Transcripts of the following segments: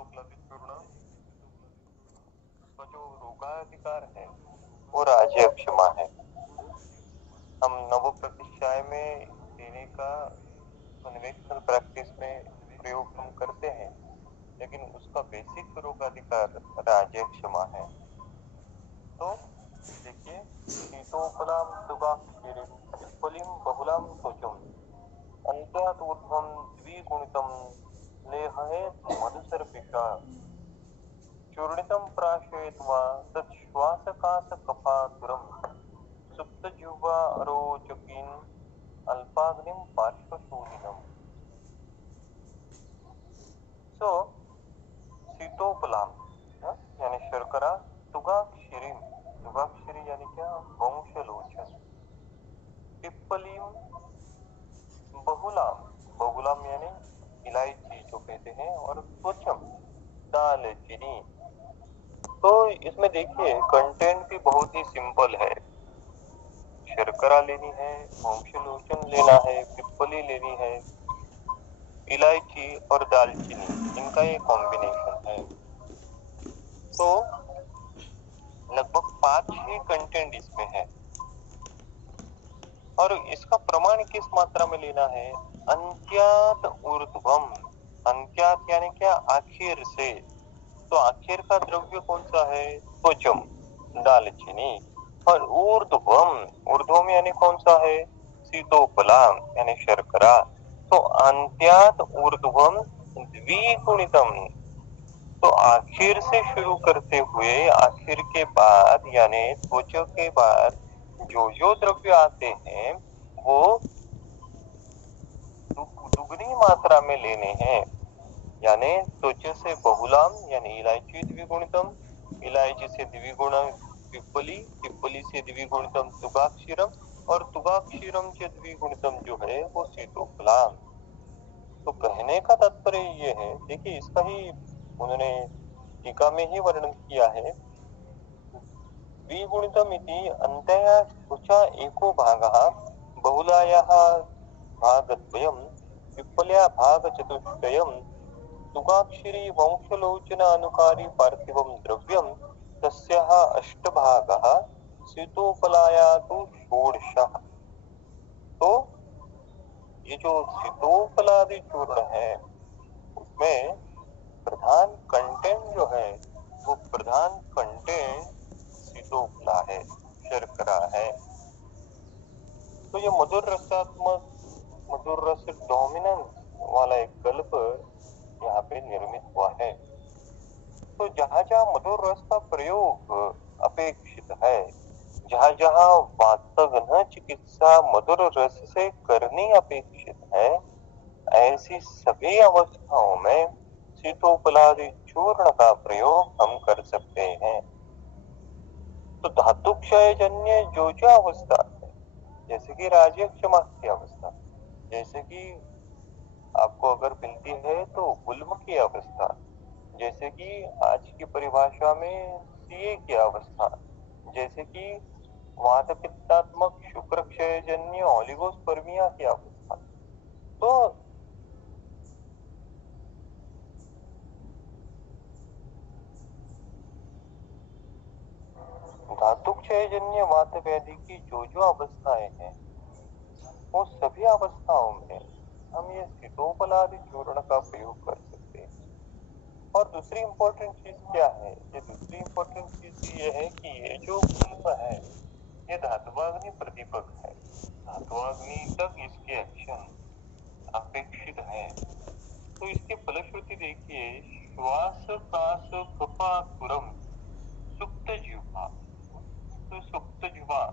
शीतोपलादी चूर्ण, उसका जो रोगाधिकार है वो राज्य क्षमा है। हम नव प्रतिष्ठाय में देने का कन्वेंशनल प्रैक्टिस में प्रयोग हम करते हैं, लेकिन उसका बेसिक रोगाधिकार राज्य क्षमा है। तो देखिए, शीतोपलाम दुगाक्षिरीं पिप्पलिं बहुलां त्वचं अन्त्यात् ऊर्ध्वं द्विगुणितं लेहयेत् मधुसर्पिषा चूर्णितं प्राशयित्वा तच्छ्वासकाशकफातुरं सुप्तजिह्वा अरोचकीन् अल्पाग्निं पार्श्वशूलिनम्। सो शीतोपलाम यानी शर्करा, तुगाक्षिरीं, तुगाक्षिरी यानी क्या, वंशलोचन, पिप्पलीम, बहुलाम, बहुलाम यानी इलायची जो कहते हैं, और त्वचम, दालचीनी। तो इसमें देखिए कंटेंट भी बहुत ही सिंपल है। शर्करा लेनी है, वंशलोचन लेना है, पिप्पली लेनी है, इलायची और दालचीनी, इनका ये कॉम्बिनेशन है। तो लगभग 5 ही कंटेंट इसमें है, और इसका प्रमाण किस मात्रा में लेना है, अंत्यात ऊर्ध्वम। अंत्यात यानी क्या, आखिर से। तो आखिर का द्रव्य कौन सा है, त्वचम, दालचीनी, और ऊर्ध्वम, ऊर्ध्वम यानी कौन सा है, शीतोपलाम यानी शर्करा। तो अंत्यात ऊर्ध्वम द्विगुणितम, तो आखिर से शुरू करते हुए आखिर के बाद यानी त्वच के बाद जो जो द्रव्य आते हैं वो दुगनी मात्रा में लेने हैं। यानी त्वच से बहुलाम यानी इलायची द्विगुणितम, इलायची से द्विगुण पिप्पली, पिप्पली से द्विगुणितम तुगाक्षीरम, और तुगाक्षीरम से द्विगुणितम जो है वो शीतोपलाम। तो कहने का तात्पर्य ये है, देखिए इसका ही उन्होंने टीका में ही वर्णन किया है। द्विगुणितम इति अन्त्यया त्वचा एको भागः, बहुलायाः भागद्वयम्, पिप्पल्या भागचतुष्टयम्, तुगाक्षिरी वंशलोचन अनुकारी पार्थिवं द्रव्यं तस्याः अष्टभागः, शीतोपलाया तु षोडशः। तो ये जो शीतोपलादि चूर्ण है उसमें प्रधान कंटेंट जो है वो प्रधान कंटेंट शीतोपला है, शर्करा है। तो ये मधुर रसात्मक, मधुर रस डोमिनेंस वाला एक गल्प यहाँ पे निर्मित हुआ है। तो जहाँ जहाँ मधुर रस का प्रयोग अपेक्षित है, जहाँ जहाँ वास्तव चिकित्सा मधुर रस से करनी अपेक्षित है, ऐसी सभी अवस्थाओं में शीतोपलादि चूर्ण का प्रयोग हम कर सकते हैं। तो धातु क्षय जन्य जो जो अवस्था है, जैसे कि राज्य क्षमा की अवस्था, जैसे कि आपको अगर मिलती है तो गुल्म की अवस्था, जैसे कि आज की परिभाषा में सीए की अवस्था, जैसे कि वात पित्तात्मक शुक्र क्षय जन्य ओलिगोस्पर्मिया की अवस्था। तो धातु क्षय जन्य वात व्याधि की जो जो अवस्थाएं हैं वो सभी अवस्थाओं में हम ये शीतोपलादि चूर्ण का प्रयोग कर सकते हैं। और दूसरी इंपॉर्टेंट चीज क्या है, ये दूसरी इंपॉर्टेंट चीज ये है कि ये जो गुल्म है ये धात्वाग्नि प्रदीपक है, धात्वाग्नि तक इसके एक्शन अपेक्षित है। तो इसकी फलश्रुति देखिए, श्वास काश कपाकुरम सुप्त जिह्वा, तो सुप्त जिह्वा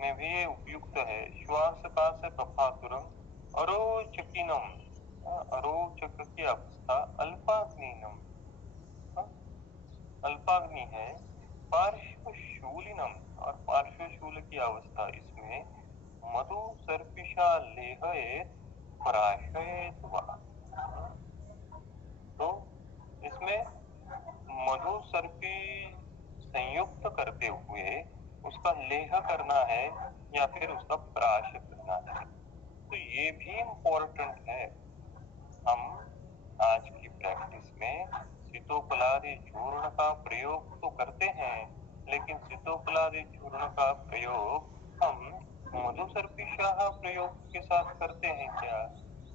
में भी ये उपयुक्त है। श्वास काश कफातुरम अरोचकीनम, अरोचक की अवस्था, अल्पाग्निनम, अल्पाग्नि है, पार्श्वशूलिनम, और पार्श्वशूल की अवस्था इसमें मधु सर्पिषा लेहयेत् प्राशयेत् वा। तो इसमें मधु सर्पी संयुक्त करते हुए उसका लेह करना है या फिर उसका प्राश करना है। तो ये भी इम्पोर्टेंट है। हम आज की प्रैक्टिस में सीतोपलादि चूर्ण का प्रयोग तो करते हैं, लेकिन सीतोपलादि चूर्ण का प्रयोग हम मधुसर्पिशाह प्रयोग के साथ करते हैं क्या,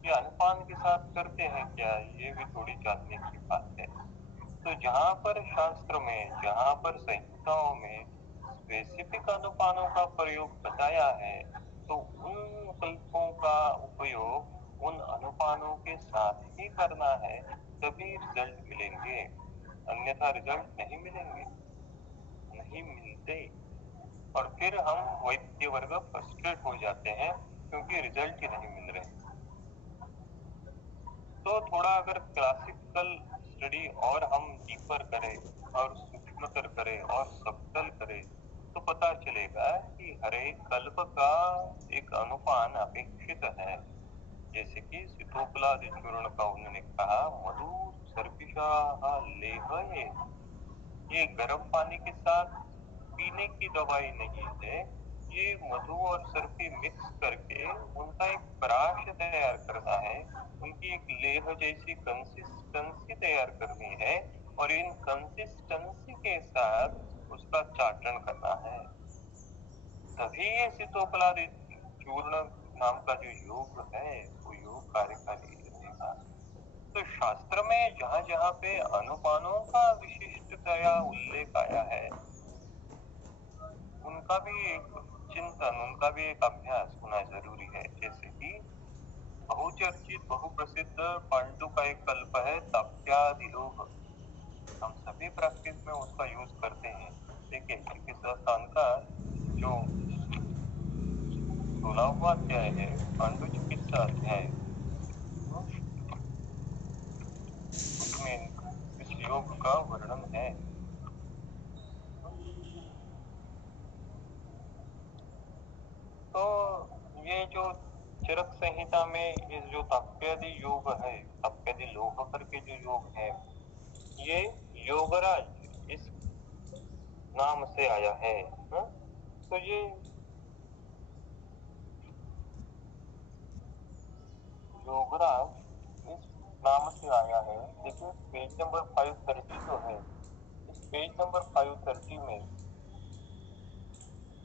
या अनुपान के साथ करते हैं क्या, ये भी थोड़ी जानने की बात है। तो जहाँ पर शास्त्र में, जहाँ पर संहिताओं में स्पेसिफिक अनुपानों का प्रयोग बताया है, तो उन कल्पों का उपयोग उन अनुपानों के साथ ही करना है, तभी रिजल्ट मिलेंगे, अन्यथा रिजल्ट नहीं मिलेंगे, नहीं मिलते। और फिर हम वैद्य वर्ग फ्रस्ट्रेट हो जाते हैं क्योंकि रिजल्ट ही नहीं मिल रहे। तो थोड़ा अगर क्लासिकल स्टडी और हम डीपर करें और सूक्ष्मतर करें और सब्टल करें, तो पता चलेगा कि हर एक कल्प का एक अनुपान अपेक्षित है। जैसे कि सीतोपलादि चूर्ण का उन्होंने कहा, मधु सर्पिषा लेह, ये गर्म पानी के साथ पीने की दवाई नहीं है, ये मधु और सर्पी मिक्स करके उनका एक पराश तैयार करना है, उनकी एक लेह जैसी कंसिस्टेंसी तैयार करनी है, और इन कंसिस्टेंसी के साथ उसका चाटन करना है, तभी ये सीतोपलादि चूर्ण नाम का जो योग है वो योग कार्यकारी रहेगा। तो शास्त्र में जहाँ जहाँ पे अनुपानों का विशिष्टतया उल्लेख आया है, उनका भी एक चिंतन, उनका भी एक अभ्यास होना जरूरी है। जैसे कि बहुचर्चित बहुप्रसिद्ध पांडु का एक कल्प है ताप्यादिलोह, हम सभी प्रैक्टिस में उसका यूज करते हैं। देखिए चिकित्सा स्थान का जो 16वां अध्याय है, पांडु चिकित्सा अध्याय, उसमें इस योग का वर्णन है। तो ये जो चरक संहिता में ये जो ताप्यादि योग है, ताप्यादि लोह करके जो योग है, ये योगराज इस नाम से आया है। तो ये योगराज इस नाम से आया है। देखिए पेज नंबर 530 जो है, इस पेज नंबर 530 में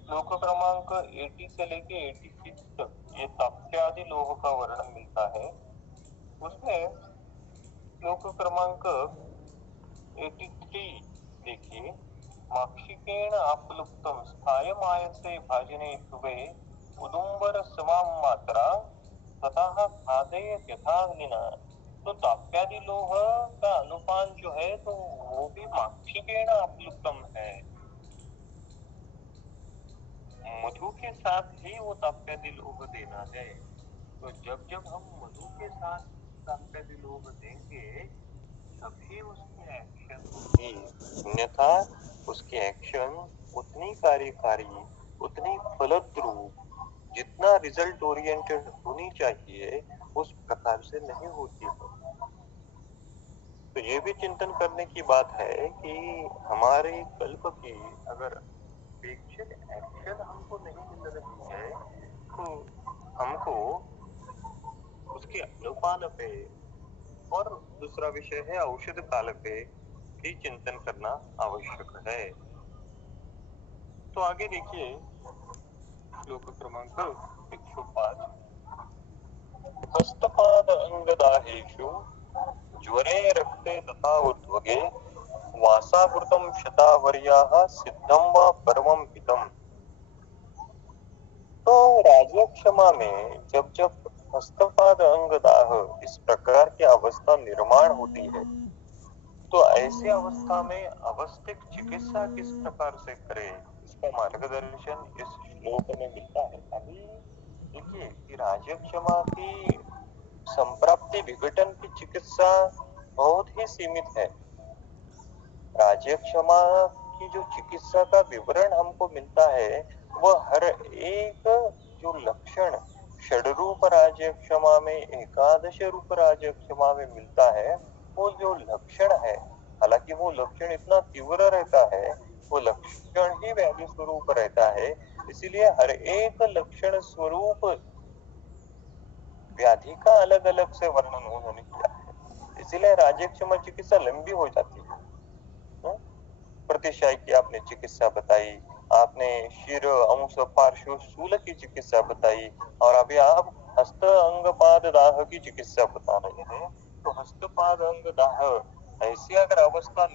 श्लोक क्रमांक 80 से लेके 86 तक ये ताप्यादि लोह का वर्णन मिलता है। उसमें श्लोक क्रमांक 83 देखिए, माक्षिकेण आप्लुप्तम स्थायमायसे भाजने शुभे उदुम्बर समाम मात्रा तथा खादयत यथाग्निना। तो ताप्यादि लोह का अनुपान जो है, तो वो भी माक्षिकेण आप्लुप्तम है, मधु के साथ ही वो ताप्यादि लोह देना है। तो जब जब हम मधु के साथ ताप्यादि लोह देंगे, तभी उसकी एक्शन होगी, अन्यथा उसकी एक्शन उतनी कार्यकारी, उतनी फलद्रूप, जितना रिजल्ट ओरिएंटेड होनी चाहिए, उस प्रकार से नहीं होती है। तो ये भी चिंतन करने की बात है कि हमारे कल्प की अगर अपेक्षित एक्शन हमको नहीं मिल रही है, तो हमको उसके अनुपान पे, और दूसरा विषय है औषध काल पे भी चिंतन करना आवश्यक है। तो आगे देखिए श्लोक क्रमांक 105, हस्तपाद अंगदाहेषु ज्वरे रक्ते तथा उद्वगे वासावृतम शतावर्याः सिद्धम व परमं हितम। तो राजक्षमा में जब जब हस्तपाद अंगदाह इस प्रकार की अवस्था निर्माण होती है, तो ऐसी अवस्था में अवस्थिक चिकित्सा किस प्रकार से करें, इसका मार्गदर्शन इस श्लोक में मिलता है। अभी देखिए कि राजक्षमा की संप्राप्ति विघटन की चिकित्सा बहुत ही सीमित है। राजक्षमा की जो चिकित्सा का विवरण हमको मिलता है, वह हर एक जो लक्षण षडरूप राजक्षमा में, एकादश रूप राजक्षमा में मिलता है, वो जो लक्षण है, हालांकि वो लक्षण इतना तीव्र रहता है, वो लक्षण ही व्याधि स्वरूप रहता है, इसीलिए हर एक लक्षण स्वरूप व्याधि का अलग अलग से वर्णन उन्होंने किया है। इसीलिए इसीलिए राजक्षमा चिकित्सा लंबी हो जाती है। हम्म? प्रतिशय की आपने चिकित्सा बताई, आपने शिर अंश पार्श्व शूल की चिकित्सा बताई, और अभी आप हस्त अंग पाद दाह की चिकित्सा बता रहे हैं। तो हस्त पाद अंग दाह ऐसी अगर अवस्था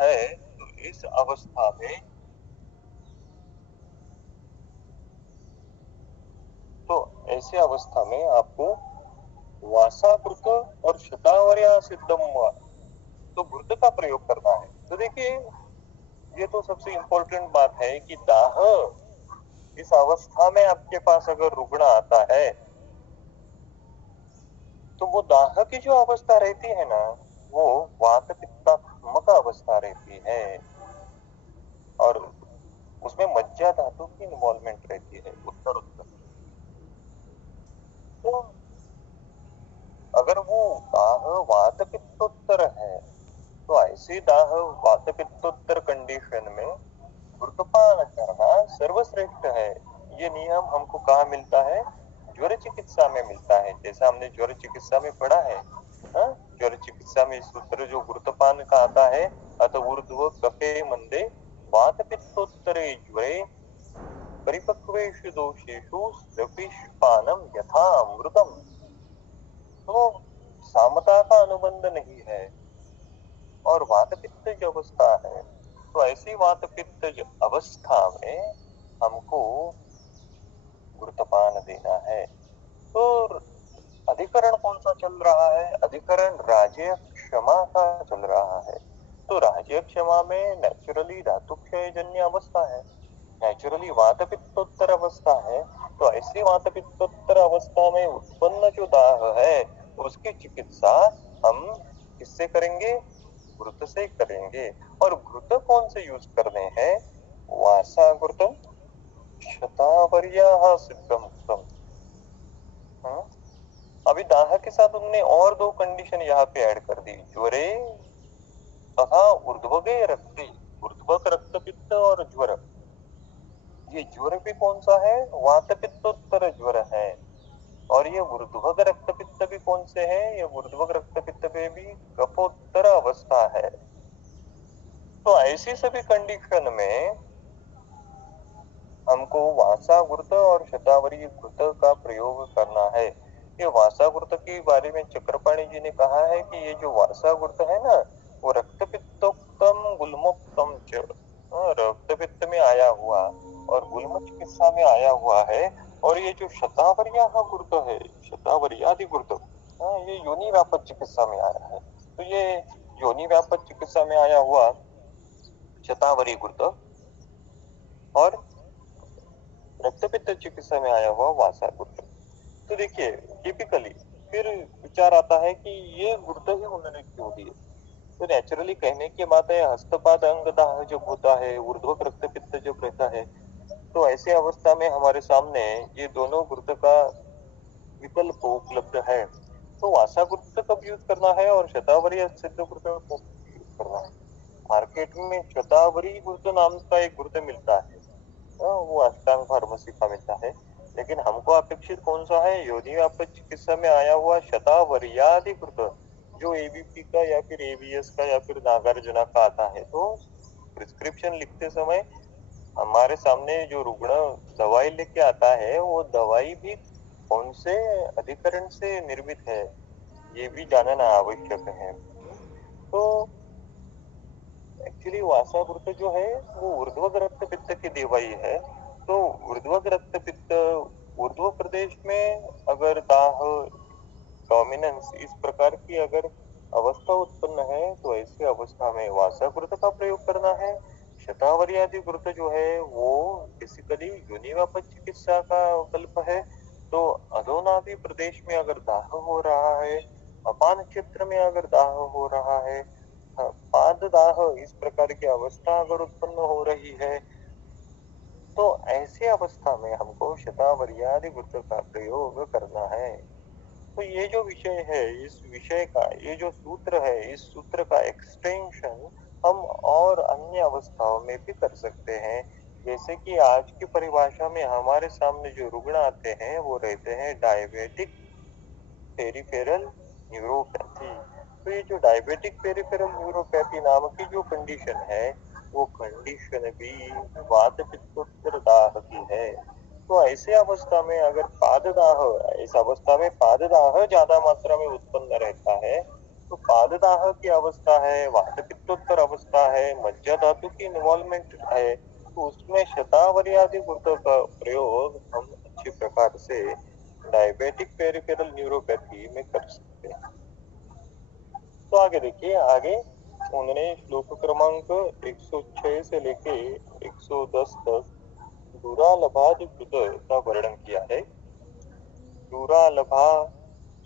है, तो इस अवस्था में ऐसी अवस्था में आपको वासाकृत और शतावर्या सिद्धम हुआ तो घृत का प्रयोग करना है। तो देखिए, ये तो सबसे इंपॉर्टेंट बात है कि दाह इस अवस्था में आपके पास अगर रुग्ण आता है, तो वो दाह की जो अवस्था रहती है ना, वो वात पित्तात्मक अवस्था रहती है, और उसमें मज्जा धातु की इन्वॉल्वमेंट रहती है उत्तर उत्तर। तो अगर वो दाह वात पित्तोत्तर है, तो ऐसी दाह वात पित्तोत्तर कंडीशन में घृतपान करना सर्वश्रेष्ठ है। ये नियम हमको कहाँ मिलता है? ज्वर चिकित्सा में मिलता है। जैसा हमने ज्वर चिकित्सा में पढ़ा है, हाँ? ज्वर चिकित्सा में सूत्र जो घृतपान का आता है, अत ऊर्ध्व कफे मंदे वात पित्तोत्तरे ज्वरे परिपक्वेषु दोषेषु स्रविष्पानम यथा अमृतम। तो सामता का अनुबंध नहीं है, और वात पित्त जो अवस्था है, तो ऐसी वात पित्त अवस्था में हमको घृतपान देना है। तो अधिकरण कौन सा चल रहा है? अधिकरण राज्य क्षमा का चल रहा है। तो राज्य क्षमा में नेचुरली धातु क्षय जन्य अवस्था है, नेचुरली वात पित्तोत्तर अवस्था है। तो ऐसी वात पित्तोत्तर अवस्था में उत्पन्न जो दाह है, उसकी चिकित्सा हम किससे करेंगे? घृत से करेंगे। और घृत कौन से यूज करने हैं? वासा घृतम शतावर्या सिद्धम घृतम। अभी दाह के साथ उन्होंने और दो कंडीशन यहाँ पे ऐड कर दी, ज्वरे तथा ऊर्ध्वगे रक्ते, ऊर्ध्वक रक्त पित्त और ज्वर। ये ज्वर भी कौन सा है? वात पित्तोत्तर ज्वर है। और ये ऊर्ध्वक रक्त पित्त भी कौन से है? ये ऊर्ध्वक रक्त पित्त पे भी कफोत्तर अवस्था है। तो ऐसी सभी कंडीशन में हमको वासा घृत और शतावरी घृत का प्रयोग करना है। ये वासा घृत के बारे में चक्रपाणी जी ने कहा है कि ये जो वासा घृत है ना, वो रक्त पित्तोक्तम गुल्मोक्तम च, रक्त पित्त में आया हुआ और गुल्म चिकित्सा में आया हुआ है। और ये जो शतावरिया घृत है, शतावरियादि घृत, ये योनि व्यापक चिकित्सा में आया है। तो ये योनि व्यापक चिकित्सा में आया हुआ शतावरी घृत और रक्तपित्त चिकित्सा में आया हुआ वासा घृत। तो देखिए, टिपिकली फिर विचार आता है कि ये घृत ही उन्होंने क्यों दिए? तो नेचुरली कहने की बात है, हस्तपाद अंगदाह जब होता है, ऊर्ध्वक रक्तपित्त जब रहता है, तो ऐसी अवस्था में हमारे सामने ये दोनों घृत का विकल्प उपलब्ध है। तो वासा घृत कब यूज करना है और शतावरी सिद्ध घृत कब यूज करना है? मार्केट में शतावरी घृत नाम का एक घृत मिलता है, वो अष्टांग फार्मेसी का मिलता है। लेकिन हमको अपेक्षित कौन सा है? योनि व्यापक चिकित्सा में आया हुआ शतावर्याधिकृत, जो एबीपी का या फिर एबीएस का या फिर नागार्जुना का आता है। तो प्रिस्क्रिप्शन लिखते समय हमारे सामने जो रुग्ण दवाई लेके आता है, वो दवाई भी कौन से अधिकरण से निर्मित है, ये भी जानना आवश्यक है। तो एक्चुअली वासावृत जो है वो ऊर्ध्वक रक्त पित्त की देवाई है। तो ऊर्ध्वक रक्त पित्त, ऊर्ध्व प्रदेश में अगर दाह डोमिनेंस इस प्रकार की अगर अवस्था उत्पन्न है, तो ऐसी अवस्था में वासावृत का प्रयोग करना है। शतावरी व्रत जो है वो बेसिकली यूनिवापक चिकित्सा का विकल्प है। तो अधोनाभि प्रदेश में अगर दाह हो रहा है, अपान क्षेत्र में अगर दाह हो रहा है, पाद दाह इस प्रकार की अवस्था अगर उत्पन्न हो रही है, तो ऐसी अवस्था में हमको शतावर्यादि व्रत का प्रयोग करना है। तो ये जो विषय है, इस विषय का ये जो सूत्र है, इस सूत्र का एक्सटेंशन हम और अन्य अवस्थाओं में भी कर सकते हैं। जैसे कि आज की परिभाषा में हमारे सामने जो रुग्ण आते हैं वो रहते हैं डायबिटिक पेरिफेरल न्यूरोपैथी। तो ये जो डायबिटिक पेरिफेरल न्यूरोपैथी नामक की जो कंडीशन है, वो कंडीशन भी वात पित्तोत्तर दाह की है। तो ऐसे अवस्था में अगर पाददाह, इस अवस्था में पाददाह ज्यादा मात्रा में उत्पन्न रहता है, तो पाददाह की अवस्था है, वात पित्तोत्तर अवस्था है, मज्जा धातु की इन्वॉल्वमेंट है, तो उसमें शतावरी आदि गुर्दों का प्रयोग हम अच्छी प्रकार से डायबिटिक पेरिफेरल न्यूरोपैथी में कर सकते हैं। तो आगे देखिए, आगे उन्होंने श्लोक क्रमांक 106 से लेके 110 तक दूरालभादिकृत का वर्णन किया है। दूरालभा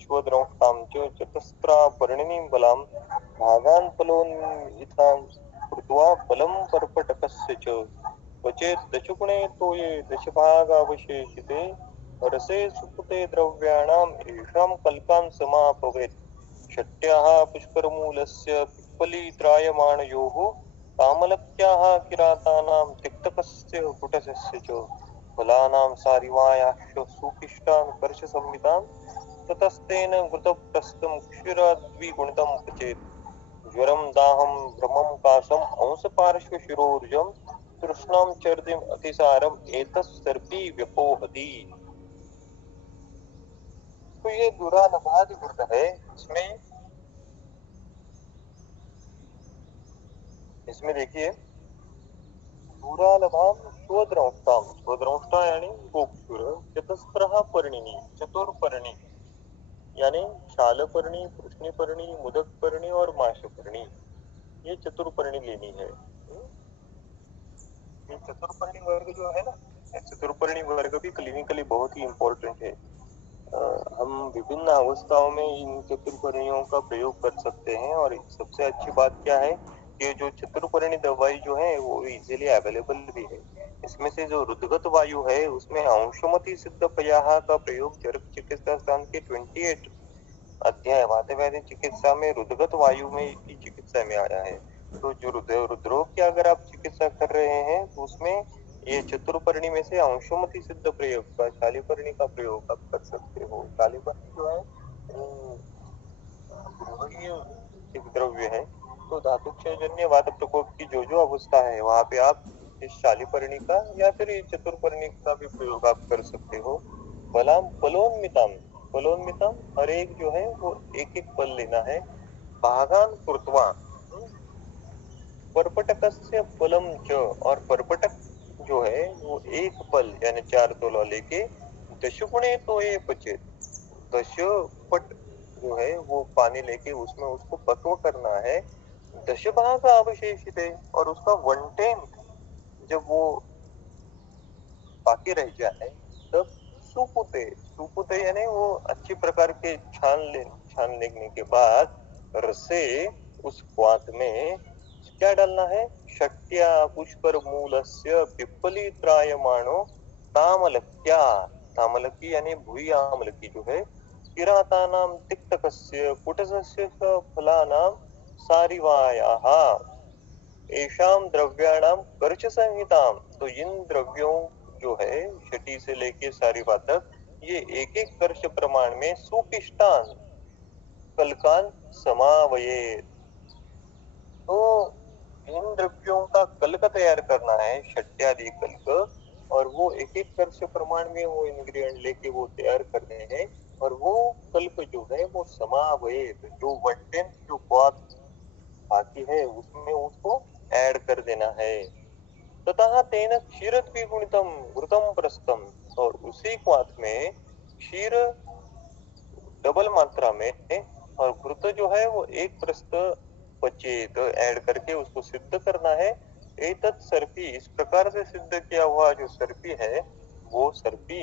श्वद्रौष्टां च चतस्रा वर्णिनीं बलां भागान् फलोन्मिलितां कृत्वा बलं पर्पटकस्य च क्वचित् दशगुणे तोये दशभागावशेषिते रसे सुपुते द्रव्याणाम् येषां कल्कान् समापवेत् षट्याः पुष्करमूलस्य पिप्पलीत्रायमाणयोः कामलक्याः किरातानां तिक्तकस्य कुटजस्य च फलानां सारिवायाश्च सुपिष्टान् कर्षसंहितां ततस्तेन घृतप्रस्थं क्षीराद्विगुणितं पचेत् ज्वरं दाहं भ्रमं काशं अंशपार्श्वशिरोर्जं तृष्णां चर्दिम् अतिसारम् एतत्सर्पी व्यपोहति। तो ये दुरालभादि घृत है। इसमें देखिए, दूरालभाम स्वद्रंष्टाम, स्वद्रंष्टा यानी गोक्षुर, चतस्रः पर्णिनी, चतुर्पर्णी यानी शालपर्णी, कृष्णपर्णी, मुदकपर्णी और माशपर्णी, ये चतुर्पर्णी लेनी है। ये चतुर्पर्णी वर्ग जो है ना, चतुर्पर्णी वर्ग भी क्लिनिकली बहुत ही इम्पोर्टेंट है। हम विभिन्न अवस्थाओं में इन चतुर्पर्णियों का प्रयोग कर सकते हैं। और सबसे अच्छी बात क्या है कि जो चतुर्पर्णी दवाई जो है वो इजीली अवेलेबल भी है। इसमें से जो रुद्रगत वायु है उसमें अंशुमति सिद्ध पयाह का प्रयोग चरक चिकित्सा स्थान के 28 अध्याय वातव्याधि चिकित्सा में रुद्रगत वायु में की चिकित्सा में आया है। तो जो रुद्रोग की अगर आप चिकित्सा कर रहे हैं तो उसमें ये चतुर्पर्णी में से अंशुमति सिद्ध प्रयोग का, शालिपर्णी का प्रयोग आप कर सकते हो। शालिपर्णी जो है एक द्रव्य है, तो धातुक्षयजन्य वात प्रकोप की जो जो अवस्था है वहां पे आप इस शालिपर्णी का या फिर इस चतुर्पर्णी का भी प्रयोग आप कर सकते हो। बलाम फलोन्मितम, फलोन्मितम हर एक जो है वो एक एक फल लेना है। भागान कृत्वा, परपटकस्य फलम च, और परपटक जो है वो एक फल यानी 4 तोला लेके दशगुणे तो ये पचे, 10 पट जो है वो पानी लेके उसमें उसको पक्व करना है। 10 भाग अवशेषित है, और उसका 1/10 जब वो बाकी रह जाए तब सुपुते, सुपुते यानी वो अच्छी प्रकार के छान लेने के बाद रसे उस क्वाथ में क्या डालना है, शक्या पुष्कर मूलस्य पिप्पली त्रायमाणो तामलक्या, तामलकी यानी भूई आमलकी जो है, किरातानां तिक्तकस्य कुटजस्य फलानां सारिवायाः एषाम द्रव्याणाम कर्च संहिताम, तो इन द्रव्यों जो है छठी से लेके सारिवा तक ये एक एक कर्ष प्रमाण में सुपिष्टान कलकान समावयेत। तो इन द्रव्यों का कल्क तैयार करना है, षट्यादि कल्क, और वो एक एक कर्ष प्रमाण में वो इंग्रेडिएंट लेके वो तैयार करने हैं। और वो कल्क जो है वो समावयेत, जो 1/10 जो क्वाथ बाकी है उसमें उसको ऐड कर देना है। तथा तेन क्षीरद्विगुणितम घृतम प्रस्थम, और उसी क्वाथ में क्षीर डबल मात्रा में और घृत जो है वो एक प्रस्थ पचेत ऐड करके उसको सिद्ध करना है। एतत् सर्पी, इस प्रकार से सिद्ध किया हुआ जो सर्पी है वो सर्पी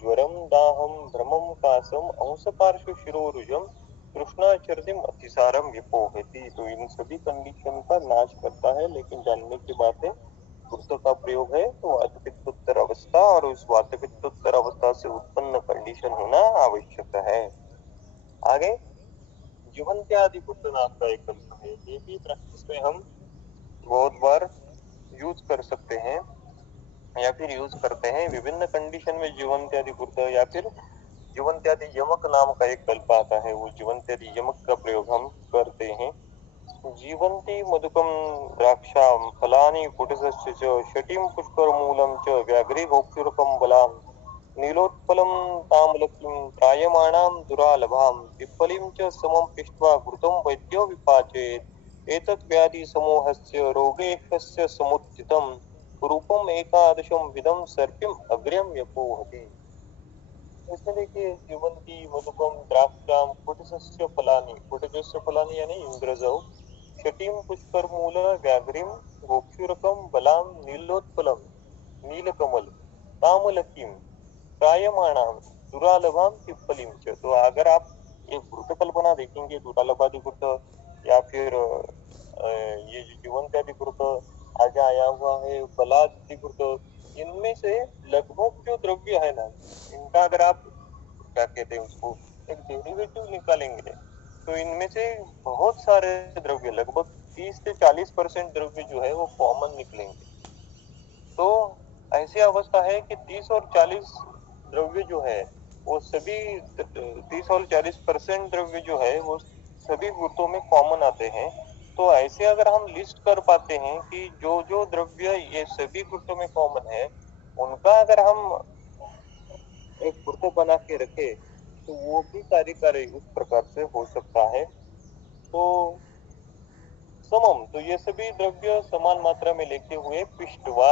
ज्वरम दाहम भ्रमम कासम अंश पार्श्व शिरोरुजम कृष्णाचर्दिम अतिसारम विपोहति, तो इन सभी कंडीशन का नाश करता है। लेकिन जानने की बात है घृत का प्रयोग है तो वातपित्तोत्तर अवस्था, और उस वातपित्तोत्तर अवस्था से उत्पन्न कंडीशन होना आवश्यक है। आगे जीवंत्यादि बुद्ध नाम का एक कल्प है, ये भी प्रैक्टिस में हम बहुत बार यूज कर सकते हैं या फिर यूज करते हैं विभिन्न कंडीशन में। जीवंत्यादि बुद्ध या फिर जीवंत्यादि यमक नाम का एक कल्प आता है, वो जीवंत्यादि यमक का प्रयोग हम कर जीवन्ति मधुकं द्राक्षां फलानि कुटजस्य च शटीं पुष्करमूलं च व्याघ्रे गोक्षुरकं बलां नीलोत्पलं ताम्रलक्ष्मीं त्रायमाणां दुरालभां पिप्पलीं च समं पृष्ट्वा घृतं वैद्यो विपाचेत् एतत् व्याधिसमूहस्य रोगेशस्य समुत्थितं रूपम एकादशम विदम सर्पिम अग्र्यम यपोहति। इसमें देखिए जीवंती मधुकम द्राक्षाम कुटजस्य फलानि, कुटजस्य फलानि यानी इंद्रजौ, शटीम पुष्कर मूल व्याघ्रिम गोक्षुरकम बलाम नीलोत्पलम नीलकमल तामलकीम प्रायमाणाम दुरालभाम पिप्पलीम च। तो अगर आप ये वृत्त कल्पना देखेंगे दुरालभादि वृत्त या फिर ये जो जीवंत्यादि वृत्त आगे आया हुआ है बलादि वृत्त, इनमें से लगभग जो द्रव्य है ना, इनका अगर आप क्या कहते हैं उसको एक डेरिवेटिव निकालेंगे तो इनमें से बहुत सारे द्रव्य लगभग 30 से 40% द्रव्य जो है वो कॉमन निकलेंगे। तो ऐसी अवस्था है कि 30 और 40 द्रव्य जो है वो सभी 30 और 40% द्रव्य जो है वो सभी वृत्तों में कॉमन आते हैं। तो ऐसे अगर हम लिस्ट कर पाते हैं कि जो जो द्रव्य ये सभी वृत्तों में कॉमन है, उनका अगर हम एक वृत्त बना के रखे तो वो भी कार्यकारी उस प्रकार से हो सकता है। तो समम, तो ये सभी द्रव्य समान मात्रा में लेते हुए पिष्टवा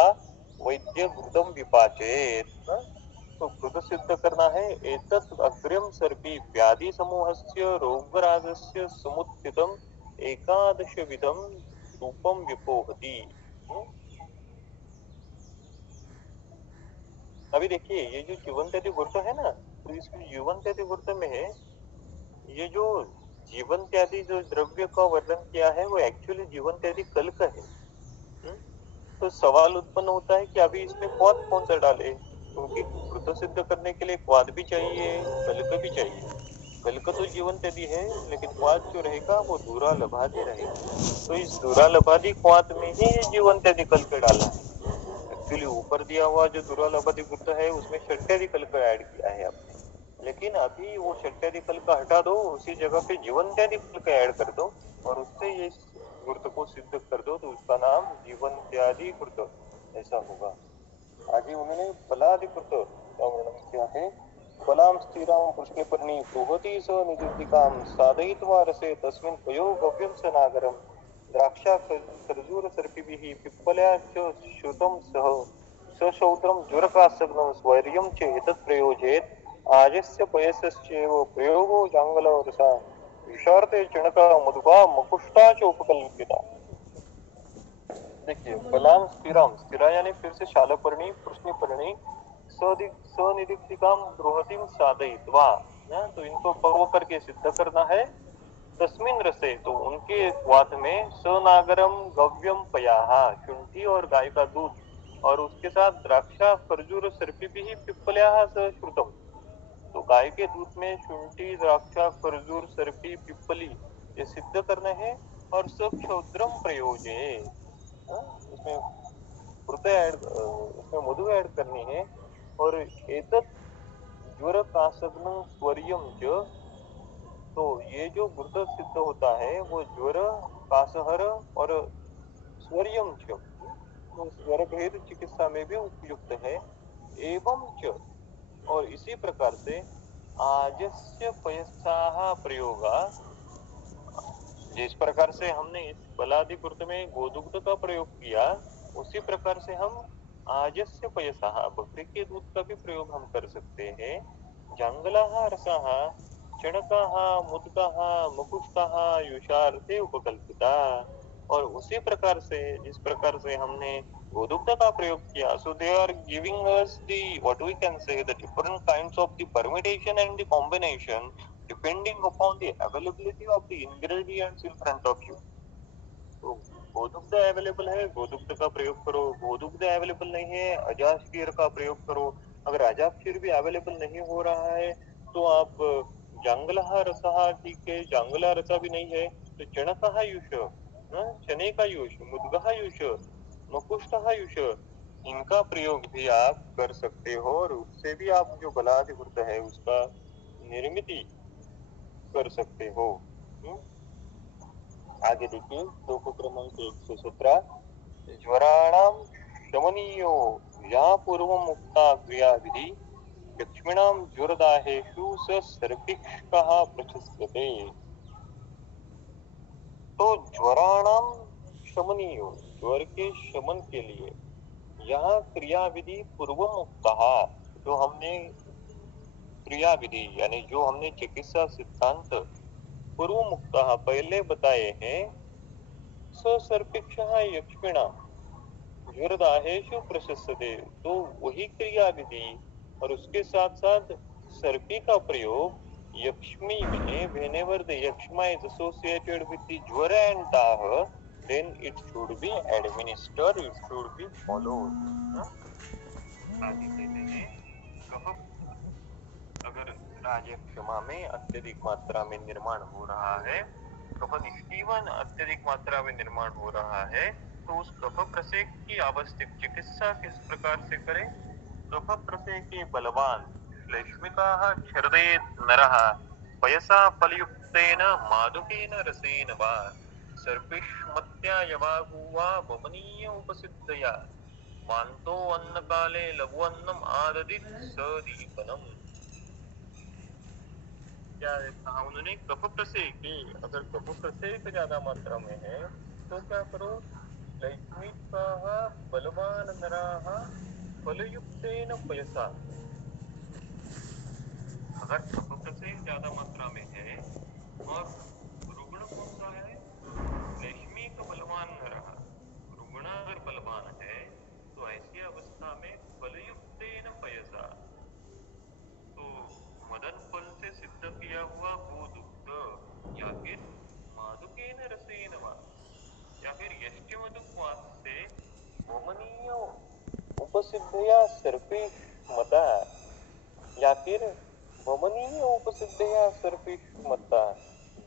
वैद्य घृतम विपाचेत, तो घृत सिद्ध करना है एतत् अग्र्यम सर्पी व्याधि समूहस्य रोगराजस्य समुत्थितम एकादश विधम रूपम विपोहति। अभी देखिए ये जो जीवंत्यादि वृत्त है ना, तो इस जीवंत्यादि वृत्त में है ये जो जीवंत्यादि जो द्रव्य का वर्णन किया है वो एक्चुअली जीवंत्यादि कल का है। तो सवाल उत्पन्न होता है कि अभी इसमें क्वाद कौन सा डाले, क्योंकि वृत्त सिद्ध करने के लिए क्वाद भी चाहिए, कलिक भी चाहिए। कलिक तो जीवंत्यादि है लेकिन क्वाद जो रहेगा वो दूरालभादि रहेगा। तो इस दूरालभादि क्वाद में ही जीवंत्यादि कलिक डाला है। एक्चुअली ऊपर दिया हुआ जो दुर्लभादि वृत्त है उसमें षट्यादि कल्प ऐड किया है आपने, लेकिन अभी वो षट्यादि कल्प हटा दो, उसी जगह पे जीवंत्यादि कल्प ऐड कर दो और उससे ये वृत्त को सिद्ध कर दो, तो उसका नाम जीवंत्यादि वृत्त ऐसा होगा। आगे उन्होंने बलादि वृत्त का वर्णन किया है। बलाम स्थिराम पुष्कलपर्णी बृहति स निदितिकां साधयित्वा रसे तस्मिन् पयोगव्यं स नागरम् द्राक्षा खर्जूर सर्पिभिः पिप्पल्या च श्रुतं सह सशौत्रं ज्वरकासग्नं स्वैर्यं च एतत् प्रयोजेत् आजस्य पयसश्चैव प्रयोगो जाङ्गलरसा विषार्थे चणका मधुका मकुष्टा च उपकल्पिता। देखिए बलाम स्थिराम, स्थिरा यानी फिर से शालपर्णी प्रश्नपर्णी सनिदीप्तिकाम बृहतिम साधयित्वा, तो इनको पर्व करके सिद्ध करना है। तस्मिन रसे, तो उनके स्वाद में सनागरम गव्यम पयाहा, शुंठी और गाय का दूध और उसके साथ द्राक्षा खरजूर सर्पी भी पिप्पल्या श्रुतम, तो गाय के दूध में शुंठी द्राक्षा खरजूर सर्पी पिप्पली ये सिद्ध करने हैं और सब क्षौद्रम प्रयोजे, इसमें वृत ऐड, इसमें मधु ऐड करनी है। और एतत् ज्वर कासग्न स्वर्यम च, तो ये जो वृत सिद्ध होता है वो ज्वर कासहर और स्वर्यम च, तो स्वर भेद चिकित्सा में भी उपयुक्त है। एवं च, और इसी प्रकार से आजस्य पयसाह प्रयोगा, जिस प्रकार से हमने इस बलादि वृत्त में गोदुग्ध का प्रयोग किया उसी प्रकार से हम आजस्य पयसाह बकरी के दूध का भी प्रयोग हम कर सकते हैं। जंगलाः रसाः चणकाः मुद्गाः मुकुष्टाः युषार्थे उपकल्पिता, और उसी प्रकार से जिस प्रकार से हमने गोदुग्ध का प्रयोग किया, so they are giving us the what we can say the different kinds of the permutation and the combination depending upon the availability of the ingredients in front of you। तो गोदुग्ध अवेलेबल है गोदुग्ध का प्रयोग करो, गोदुग्ध available नहीं है अजास क्षीर का प्रयोग करो, अगर अजास क्षीर भी अवेलेबल नहीं हो रहा है तो आप जंगलहा रसहा, ठीक है जंगला रसा भी नहीं है तो चणकहा युष, चने का युष, मुद्गहा युष, मकुष्टहा युष, इनका प्रयोग भी आप कर सकते हो और उससे भी आप जो बलाधिकृत है उसका निर्मिति कर सकते हो। आगे देखिए श्लोक क्रमांक 117। ज्वराणाम शमनीयो या पूर्वम मुक्ता क्रिया विधि लक्ष्मीणाम ज्वरदाहेषु स सर्पिष्कः प्रशस्यते। तो ज्वराणाम शमनीयो, ज्वर के शमन के लिए यहाँ क्रिया विधि पूर्व मुक्ता, जो हमने क्रिया विधि यानी जो हमने चिकित्सा सिद्धांत पूर्व मुक्ता पहले बताए हैं, स सर्पिक्षः यक्ष्मिणा ज्वरदाहेषु प्रशस्यते, तो वही क्रिया विधि और उसके साथ साथ सर्पी का प्रयोग यक्ष्मी में, whenever the यक्ष्मा is associated with the ज्वर and दाह, then it should be administered, it should be followed। आगे कहते हैं कफ अगर राजक्षमा में अत्यधिक मात्रा में निर्माण हो रहा है, कफ निष्ठीवन अत्यधिक मात्रा में निर्माण हो रहा है, तो उस कफ प्रसेक की आवश्यक चिकित्सा किस प्रकार से करें। कफ प्रसेके बलवान श्लेष्मिकाः छर्दयेत् नरः पयसा फलयुक्तेन मादुकेन रसेन वा सर्पिष्मत्या यवागुवा वमनीय उपसिद्धया मान्तो अन्नकाले लघुअन्नम आददित् सदीपनम। क्या कहा उन्होंने, कफ प्रसेक, अगर कफ प्रसेक ज्यादा मात्रा में है तो क्या करो, लैक्ष्मिकाः बलवान नराः फलयुक्तेन पयसा। अगर कफ प्रसेक ज्यादा मात्रा में है और रुग्ण कौन सा है, लैक्ष्मिक बलवान नरः, रुग्ण अगर बलवान है तो ऐसी अवस्था में फलयुक्तेन पयसा, तो मदन फल से सिद्ध किया हुआ गोदुग्ध या फिर मादुकेन रसेन वा, या फिर यष्टिमधुक्वात से वमनीय उपसिद्धया सर्पिष्मता, या फिर वमनीय उपसिद्धया सर्पिष्मता,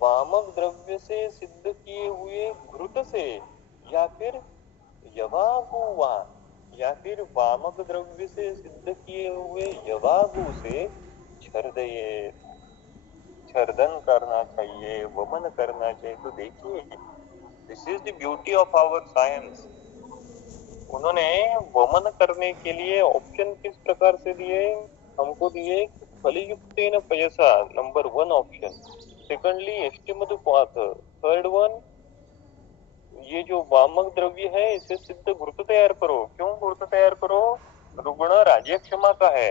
वामक द्रव्य से सिद्ध किए हुए घृत से, या फिर यवागुवा, या फिर वामक द्रव्य से सिद्ध किए हुए यवागु से छर्दये, छर्दन करना चाहिए, वमन करना चाहिए। तो देखिए, this is the beauty of our science. उन्होंने वमन करने के लिए ऑप्शन किस प्रकार से दिए, हमको दिए फलयुक्तेन पयसा, नंबर 1 ऑप्शन। सेकंडली यष्टिमधुक्वाथ, थर्ड वन ये जो वामक द्रव्य है इसे सिद्ध घृत तैयार करो। क्यों घृत तैयार करो, रुग्ण राज्यक्षमा का है,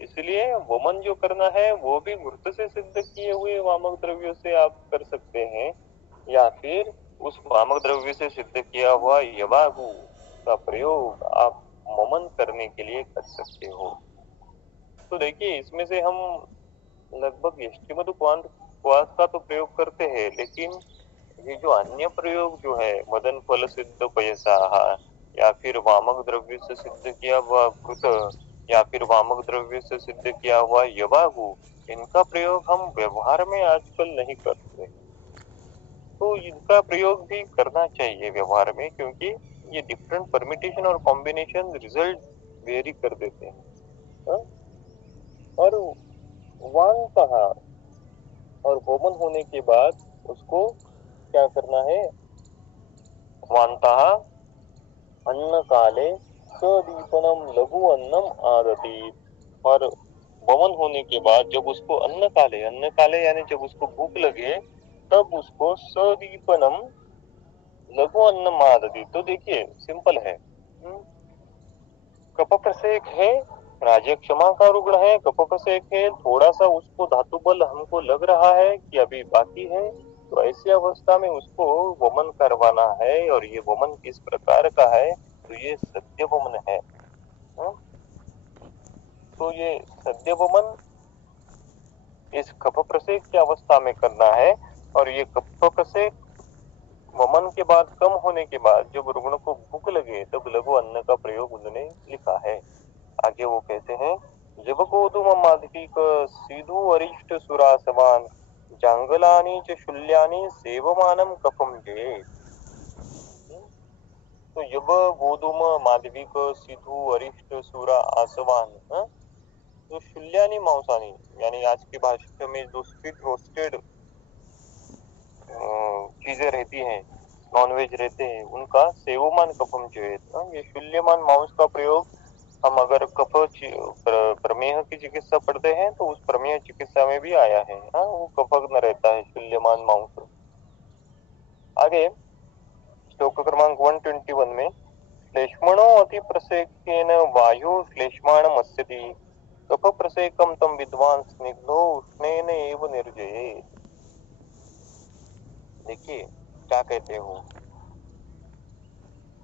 इसलिए वमन जो करना है वो भी घृत से सिद्ध किए हुए वामक द्रव्यों से आप कर सकते हैं, या फिर उस वामक द्रव्य से सिद्ध किया हुआ यवागु का प्रयोग आप वमन करने के लिए कर सकते हो। तो देखिए, इसमें से हम लगभग यष्टिमधुक्वाथ का तो प्रयोग करते हैं, लेकिन ये जो अन्य प्रयोग जो है मदन फल सिद्ध पयसा, या फिर वामक द्रव्य से सिद्ध किया हुआ घृत, या फिर वामक द्रव्य से सिद्ध किया हुआ यवागु, इनका प्रयोग हम व्यवहार में आजकल नहीं करते, तो इनका प्रयोग भी करना चाहिए व्यवहार में, क्योंकि ये डिफरेंट परमिटेशन और कॉम्बिनेशन रिजल्ट वेरी कर देते हैं। हा? और वांग कहा, और वमन होने के बाद उसको क्या करना है, वांतः अन्न काले सदीपनम लघु अन्नम आदति, और वमन होने के बाद जब उसको अन्न काले यानी जब उसको भूख लगे तब उसको सदीपनम लघु अन्नम आदति। तो देखिए सिंपल है, कफ प्रसेक है, राज्यक्षमा का रुग्ण है, कफ प्रसेक है, थोड़ा सा उसको धातु बल हमको लग रहा है कि अभी बाकी है, तो ऐसी अवस्था में उसको वमन करवाना है। और ये वमन किस प्रकार का है, तो ये सद्य वमन है। तो ये सद्य वमन इस कफ प्रसेक की अवस्था में करना है, और ये कफ प्रसेक वमन के बाद कम होने के बाद जब रुग्ण को भूख लगे तब लघु अन्न का प्रयोग उन्होंने लिखा है। आगे वो कहते हैं, जब गोधूम माधवी सीधु अरिष्ट सुरासवान जांगलानी च शूल्यानी सेवमानम कफम जे। तो जब गोधूम माधवी सीधु अरिष्ट सुरा आसवान, तो शूल्यानी मांसानी, यानी आज की भाषा में जो स्वीट रोस्टेड चीजें रहती नॉनवेज रहते हैं उनका सेवमान कफम चेत, ये शूल्यमान मांस का प्रयोग हम अगर प्रमेह की चिकित्सा पढ़ते हैं तो उस प्रमेह चिकित्सा में भी आया है। हाँ, वो कफग्न रहता है शूल्यमान मांस। आगे श्लोक क्रमांक 121 में श्लेष्मणो अति प्रसेकेन वायु श्लेष्माणमस्यति कफ प्रसेकम तम विद्वान स्निग्धो उष्णेन एव निर्जयेत्। देखिए क्या कहते हो,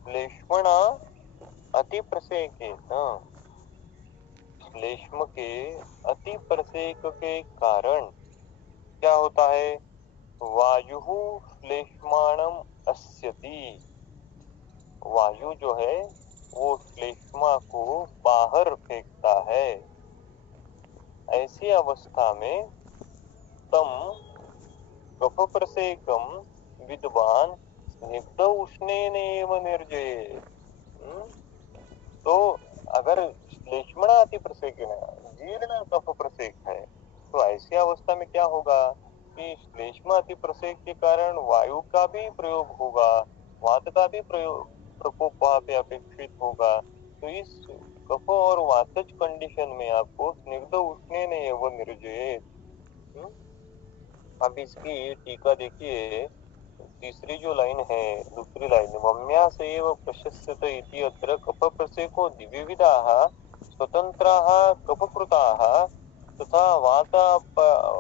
श्लेष्मणा अति प्रसेकेन, श्लेष्म के अति प्रसेक के कारण क्या होता है, वायु श्लेष्माणम अस्यति, वायु जो है वो श्लेष्मा को बाहर फेंकता है। ऐसी अवस्था में तम कफ प्रसेकम विद्वान स्निग्ध उष्णेन एव निर्जयेत्। तो अगर श्लेष्मणा अति प्रसेक जीर्ण कफ प्रसेक है तो ऐसी अवस्था में क्या होगा कि श्लेष्म अति प्रसेक के कारण वायु का भी प्रयोग होगा, वात का भी प्रकोप वहां पे अपेक्षित होगा। तो इस कफ और वातज कंडीशन में आपको स्निग्ध उष्णेन एव निर्जयेत्। अब इसकी टीका देखिए, तीसरी जो लाइन है, दूसरी लाइन, वम्या सेव प्रशस्यत इति अत्र कफ प्रसेको द्विविधाः स्वतन्त्राः कफकृताः तथा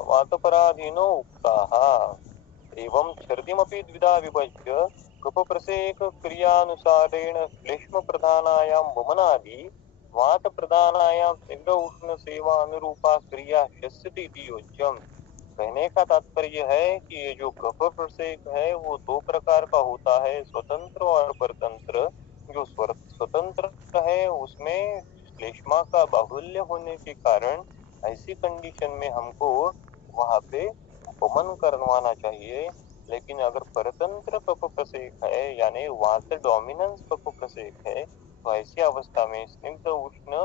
वातपराधीनो उक्ताः। एवं छर्दिमपि द्विधा विभज्य कफ प्रसेक क्रियानुसारेण श्लेष्म प्रधानायां वमनादि वात प्रधानायां स्निग्ध उष्ण सेवा अनुरूपा क्रिया शस्यति इति योज्यम्। कहने का तात्पर्य है कि ये जो कफ प्रसेक है वो दो प्रकार का होता है, स्वतंत्र और परतंत्र। जो स्वतंत्र है उसमें श्लेष्मा का बाहुल्य होने के कारण ऐसी कंडीशन में हमको वहां पे उपमन करवाना चाहिए। लेकिन अगर परतंत्र कफ प्रसेक है यानी वात डोमिनेंस कफ प्रसेक है तो ऐसी अवस्था में स्निग्ध उष्ण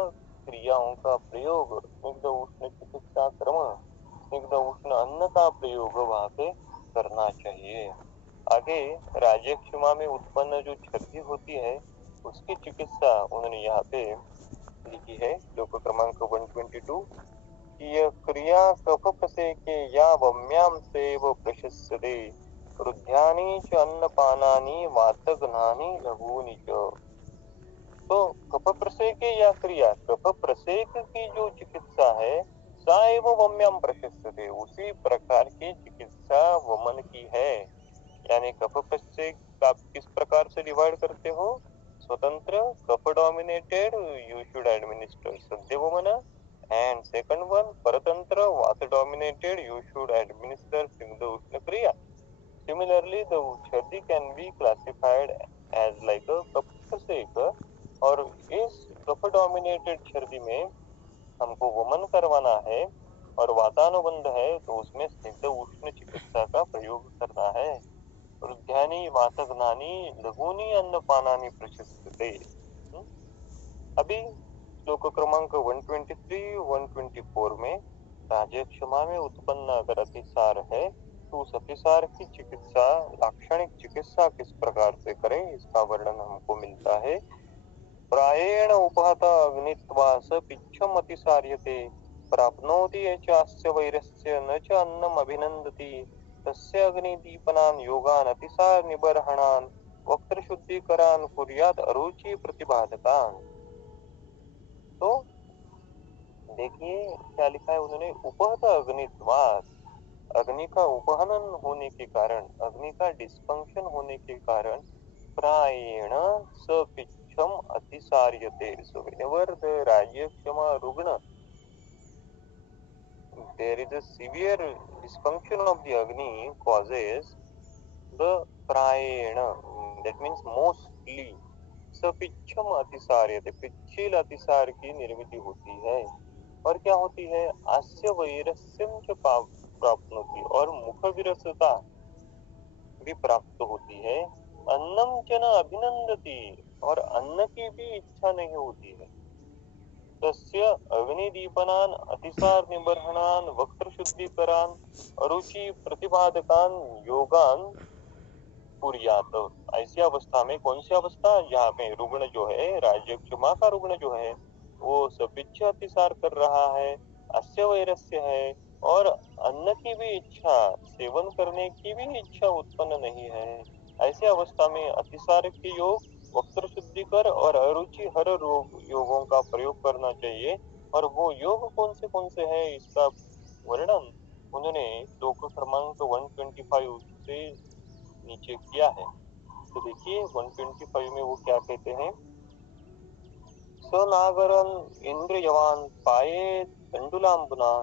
क्रियाओं का प्रयोग, स्निग्ध उष्ण चिकित्सा क्रम, स्निग्ध उष्ण अन्न का प्रयोग वहां पे करना चाहिए। आगे राजक्षमा में उत्पन्न जो छर्दी होती है उसकी चिकित्सा उन्होंने यहाँ पे लिखी है, श्लोक क्रमांक 122, कि क्रिया कफ प्रसेके या वम्याम सेव प्रशस्यते रुद्यानि च अन्नपानानि वातघ्नानि लघूनि च। तो कफ प्रसेके या क्रिया, कफ प्रसेक की जो चिकित्सा है सा एव वम्याम प्रशस्यते, उसी प्रकार की चिकित्सा वमन की है। यानी कफ प्रसेक आप किस प्रकार से डिवाइड करते हो, स्वतंत्र कफ डोमिनेटेड यू शुड एडमिनिस्टर सद्य वमन, एंड सेकंड वन परतंत्र वात डोमिनेटेड यू शुड एडमिनिस्टर स्निग्ध उष्ण क्रिया। Similarly, the छर्दी can be classified as like a कफ प्रसेक, और इस कफ डोमिनेटेड छर्दी में हमको वमन करवाना है और वातानुबंध है तो उसमें स्निग्ध उष्ण चिकित्सा का प्रयोग करना है। रुद्यानि वातघ्नानि लघूनि अन्नपानानि प्रशस्यते। अभी श्लोक क्रमांक 123, 124 में राजक्षमा में उत्पन्न अगर अतिसार है तो उस अतिसार की चिकित्सा, लाक्षणिक चिकित्सा किस प्रकार से करें इसका वर्णन हमको मिलता है। प्रायेण उपहत अग्नित्वास पिच्छम अतिसार्यते प्राप्नोति चास्य वैरस्य न च अन्नम अभिनंदति तस्य अग्निदीपनान योगान अतिसार निबर्हणान वक्त्र शुद्धिकरान कुर्यात अरुचि प्रतिबाधकान। तो देखिए क्या लिखा है उन्होंने, उपहत अग्नित्वास, अग्नि का उपहनन होने के कारण, अग्नि का डिस्फंक्शन होने के कारण प्रायेण सपिच्छम अतिसार्यते। So whenever the Rajyakshama Rugna, there is a severe dysfunction of the Agni causes the prayena, that means mostly सपिच्छम अतिसार्यते, पिच्छिल अतिसार की निर्मिति होती है। और क्या होती है, आस्य वैरस्यम च प्राप्नोति, और मुख विरसता भी प्राप्त होती है। अन्नम च न अभिनंदति, और अन्न की भी इच्छा नहीं होती है। तस्य अग्निदीपनान अतिसार निबर्हणान वक्त्र शुद्धिकरान अरुचि प्रतिपादकान योगान कुर्यात। ऐसी अवस्था में, कौन सी अवस्था, जहाँ पे रुग्ण जो है, राज्यक्षमा का रुग्ण जो है, वो सपिच्छ अतिसार कर रहा है, अस्य वैरस्य है, और अन्न की भी इच्छा, सेवन करने की भी इच्छा उत्पन्न नहीं है। ऐसी अवस्था में अतिसार के योग, वक्त्र शुद्धिकर और अरुचि हर रोग योगों का प्रयोग करना चाहिए। और वो योग कौन से है, इसका वर्णन उन्होंने श्लोक क्रमांक 125 से नीचे किया है। तो देखिए 125 में वो क्या कहते हैं, सनागरन इंद्रियवान पाये तंडुलांबुना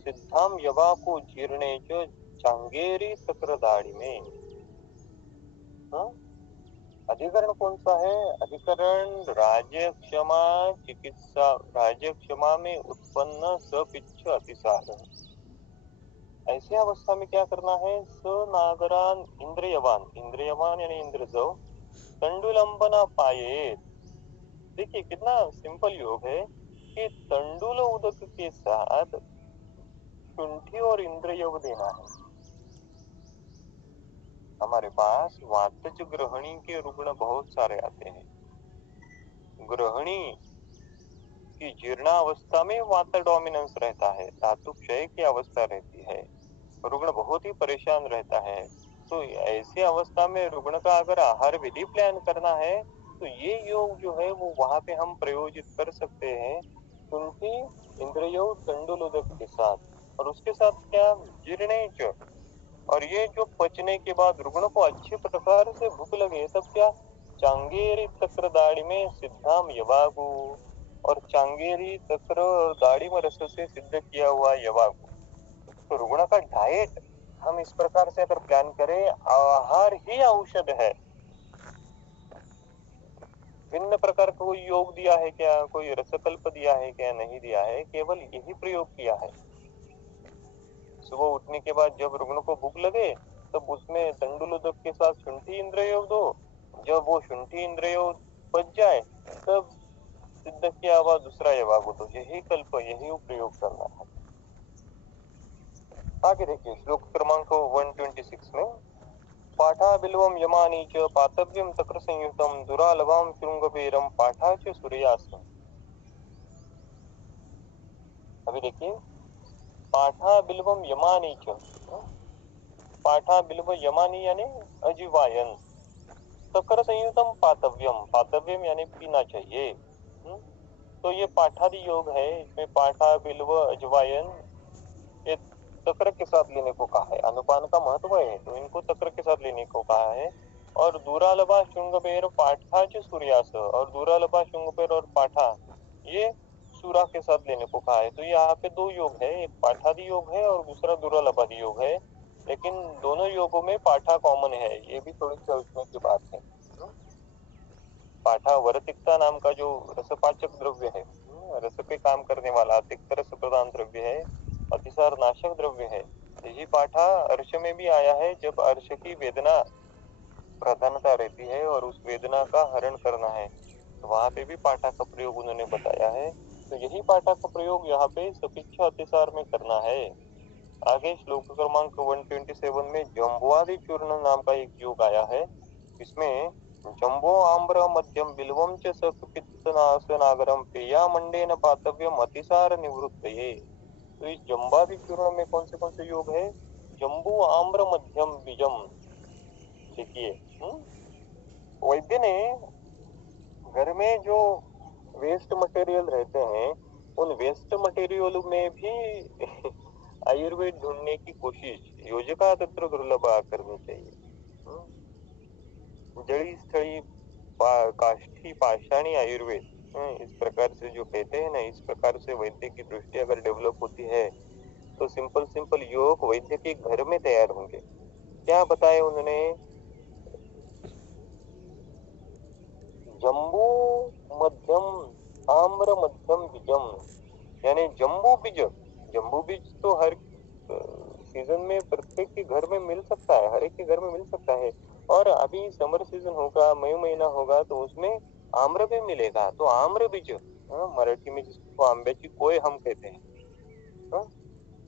सिद्धाम यवा को जीर्णे च चांगेरी चक्रदाड़ी में। हाँ? अधिकरण कौन सा है, अधिकरण राज्य क्षमा चिकित्सा, राज्य क्षमा में उत्पन्न सपिच्छ अतिसार। ऐसी अवस्था में क्या करना है, सनागरान इंद्रियवान, इंद्रियवान यानी इंद्रजव, तंडुलंबना पाये। देखिए कितना सिंपल योग है कि तंडुल उदक के साथ शुंठी और इंद्रियव देना है। हमारे पास वातज ग्रहणी के रुग्ण बहुत सारे आते हैं। ग्रहणी की जीर्णावस्था में वात डोमिनेंस रहता है, धातु क्षय की अवस्था रहती है, रुग्ण बहुत ही परेशान रहता है। तो ऐसी अवस्था में रुग्ण का अगर आहार विधि प्लान करना है तो ये योग जो है वो वहां पे हम प्रयोजित कर सकते हैं, क्योंकि इंद्रियो तंडुलोदक के साथ, और उसके साथ क्या, जीर्णेच। और ये जो पचने के बाद रुग्ण को अच्छे प्रकार से भूख लगे, तब क्या, चांगेरी चक्र दाढ़ी में सिद्धाम यवागु, और चांगेरी चक्र और दाढ़ी में रस से सिद्ध किया हुआ यवागु। तो रुग्ण का डाइट हम इस प्रकार से अगर प्लान करें, आहार ही औषध है। भिन्न प्रकार का कोई योग दिया है क्या, कोई रसकल्प दिया है क्या, नहीं दिया है, केवल यही प्रयोग किया है। सुबह उठने के बाद जब रुग्ण को भूख लगे तब उसमें तंडुलोदक के साथ शुंठी इंद्रियोग दो, जब वो शुंठी इंद्रियोग पच जाए तब सिद्ध किया हुआ दूसरा यवागु दो। यही कल्प, यही प्रयोग करना है। आगे देखिए श्लोक क्रमांक 126 में, पाठा बिल्वम यमानी च पातव्यम तक्र संयुतम दुरालवाम शृंगबेरम पाठा च सूर्यासम। अभी देखिए, पाठा बिल्वम यमानी च, पाठा बिल्व यमानी यानी अजीवायन, तक्र संयुतम पातव्यम, पातव्यम यानी पीना चाहिए। तो ये पाठादि योग है, इसमें पाठा बिल्व अजवायन ये तक्र के साथ लेने को कहा है। अनुपान का महत्व है तो इनको तक्र के साथ लेने को कहा है। और दूरालभा शुंगपेर पाठा च सूर्यास, और दूरालभा शुंगपेर और पाठा ये सूरा के साथ लेने को कहा है। तो यहाँ पे दो योग है, एक पाठादि योग है और दूसरा दूरालभादि योग है, लेकिन दोनों योगों में पाठा कॉमन है, ये भी थोड़ी सोचने की बात है। पाठा वरतिक्ता नाम का जो रसपाचक द्रव्य है, रस पे काम करने वाला तिक्त रस प्रदान द्रव्य है, अतिसार नाशक द्रव्य है। यही पाठा अर्श में भी आया है, जब अर्श की वेदना प्रधानता रहती है और उस वेदना का हरण करना है, तो वहां पे भी पाठा का प्रयोग उन्होंने बताया है। तो यही पाठा का प्रयोग यहाँ पे सपिच्छ अतिसार में करना है। आगे श्लोक क्रमांक 127 में जम्बुआदि चूर्ण नाम का एक योग आया है। इसमें जम्बो आम्र मध्यम बिल्वम च सपित्तनासनागरम पेया मंडेन पातव्यम अतिसार निवृत्तये। तो इस जम्बादि चूर्ण में कौन से योग है, जम्बू आम्र मध्यम बीजम। देखिए वैद्य ने घर में जो वेस्ट मटेरियल रहते हैं, उन वेस्ट मटेरियल में भी आयुर्वेद ढूंढने की कोशिश, योजिका तत्र दुर्लभा करनी चाहिए। जड़ी स्थली काष्ठी पाषाणी आयुर्वेद, इस प्रकार से जो कहते हैं ना, इस प्रकार से वैद्य की दृष्टि अगर डेवलप होती है तो सिंपल सिंपल योग वैद्य के घर में तैयार होंगे। क्या बताया उन्होंने, जम्बू मध्यम आम्र मध्यम बीजम, यानी जम्बू बीज। जम्बू बीज तो हर सीजन में प्रत्येक के घर में मिल सकता है, हर एक के घर में मिल सकता है। और अभी समर सीजन होगा, मई महीना होगा, तो उसमें आम्र भी मिलेगा। तो आम्र बीज, मराठी में जिसको आंब्याची कोय हम कहते हैं,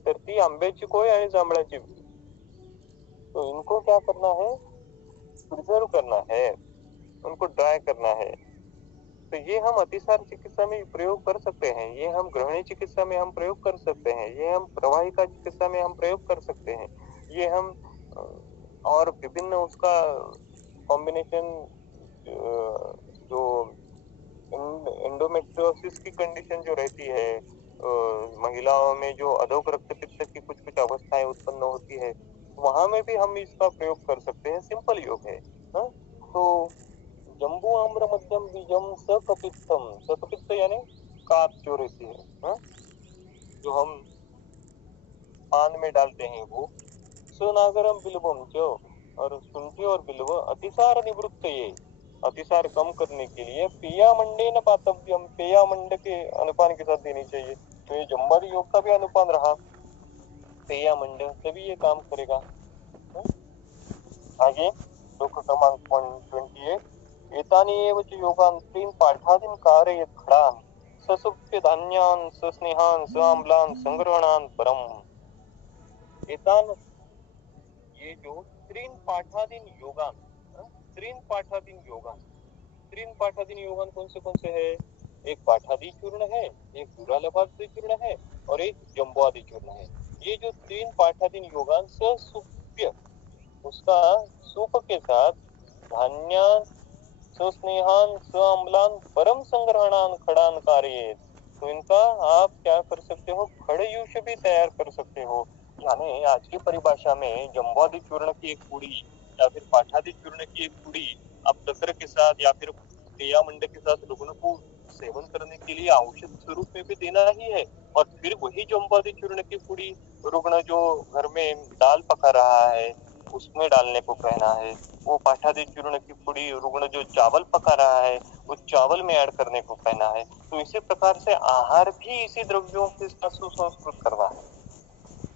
तर ती आंब्याची कोय आणि जांभळाची बीज, तो इनको क्या करना है, प्रिजर्व करना है, उनको ड्राई करना है। तो ये हम अतिसार चिकित्सा में प्रयोग कर सकते हैं, ये हम ग्रहणी चिकित्सा में हम प्रयोग कर सकते हैं, ये हम प्रवाहिका चिकित्सा में हम प्रयोग कर सकते हैं, ये हम अ, और विभिन्न उसका कॉम्बिनेशन जो एंडोमेट्रियोसिस की कंडीशन जो रहती है, महिलाओं में जो अधोक रक्तपित्त की कुछ कुछ अवस्थाएं उत्पन्न होती है, वहां में भी हम इसका प्रयोग कर सकते हैं। सिंपल योग है। हाँ? तो जम्बू आम्र मध्यम बीजम सकपित्तम, सकपित्त यानी काप जो रहती है, हाँ? जो हम पान में डालते हैं वो, सुनागरम बिल्वम जो, और शुंठी और बिल्व अतिसार निवृत्त, ये अतिसार कम करने के लिए पेया मंडे न पातव्यम, पेया मंड के अनुपान के साथ देनी चाहिए। तो ये जम्बादी योग का भी अनुपान रहा, पेया मंड, तभी ये काम करेगा। आगे श्लोक क्रमांक 128, एतानि एव च योगान् त्रीन् पाठादीन् कारयेत् खडान् ससुप्य धान्यान् सस्नेहान् साम्लान् संग्रहणान् परम्। एतान, ये जो त्रीन पाठादीन योगान, त्रीन पाठादीन योगान, त्रीन पाठादीन योगान कौन से है? एक पाठादि चूर्ण है, एक दूरालभाद्रि चूर्ण है, और एक जम्बुआदि चूर्ण है। ये जो तीन पाठादीन योगान ससुप्य, उसका सूप के साथ धान्यान सस्नेहान साम्लान परम संग्रहणान खडान कार्ये, तो इनका आप क्या कर सकते हो? खड़यूष भी तैयार कर सकते हो। यानी आज की परिभाषा में जम्बुआदि चूर्ण की एक पुड़ी या फिर पाठादि चूर्ण की एक पुड़ी आप तक्र के साथ या फिर पेया मंड के साथ रुग्ण को सेवन करने के लिए औषध स्वरूप में भी देना ही है, और फिर वही जम्बुआदि चूर्ण की पुड़ी रुग्ण जो घर में दाल पका रहा है उसमें डालने को कहना है, वो पाठादि चूर्ण की पुड़ी रुग्ण जो चावल पका रहा है उस चावल में ऐड करने को कहना है। तो इसी प्रकार से आहार भी इसी द्रव्यों के साथ सुसंस्कृत करना है।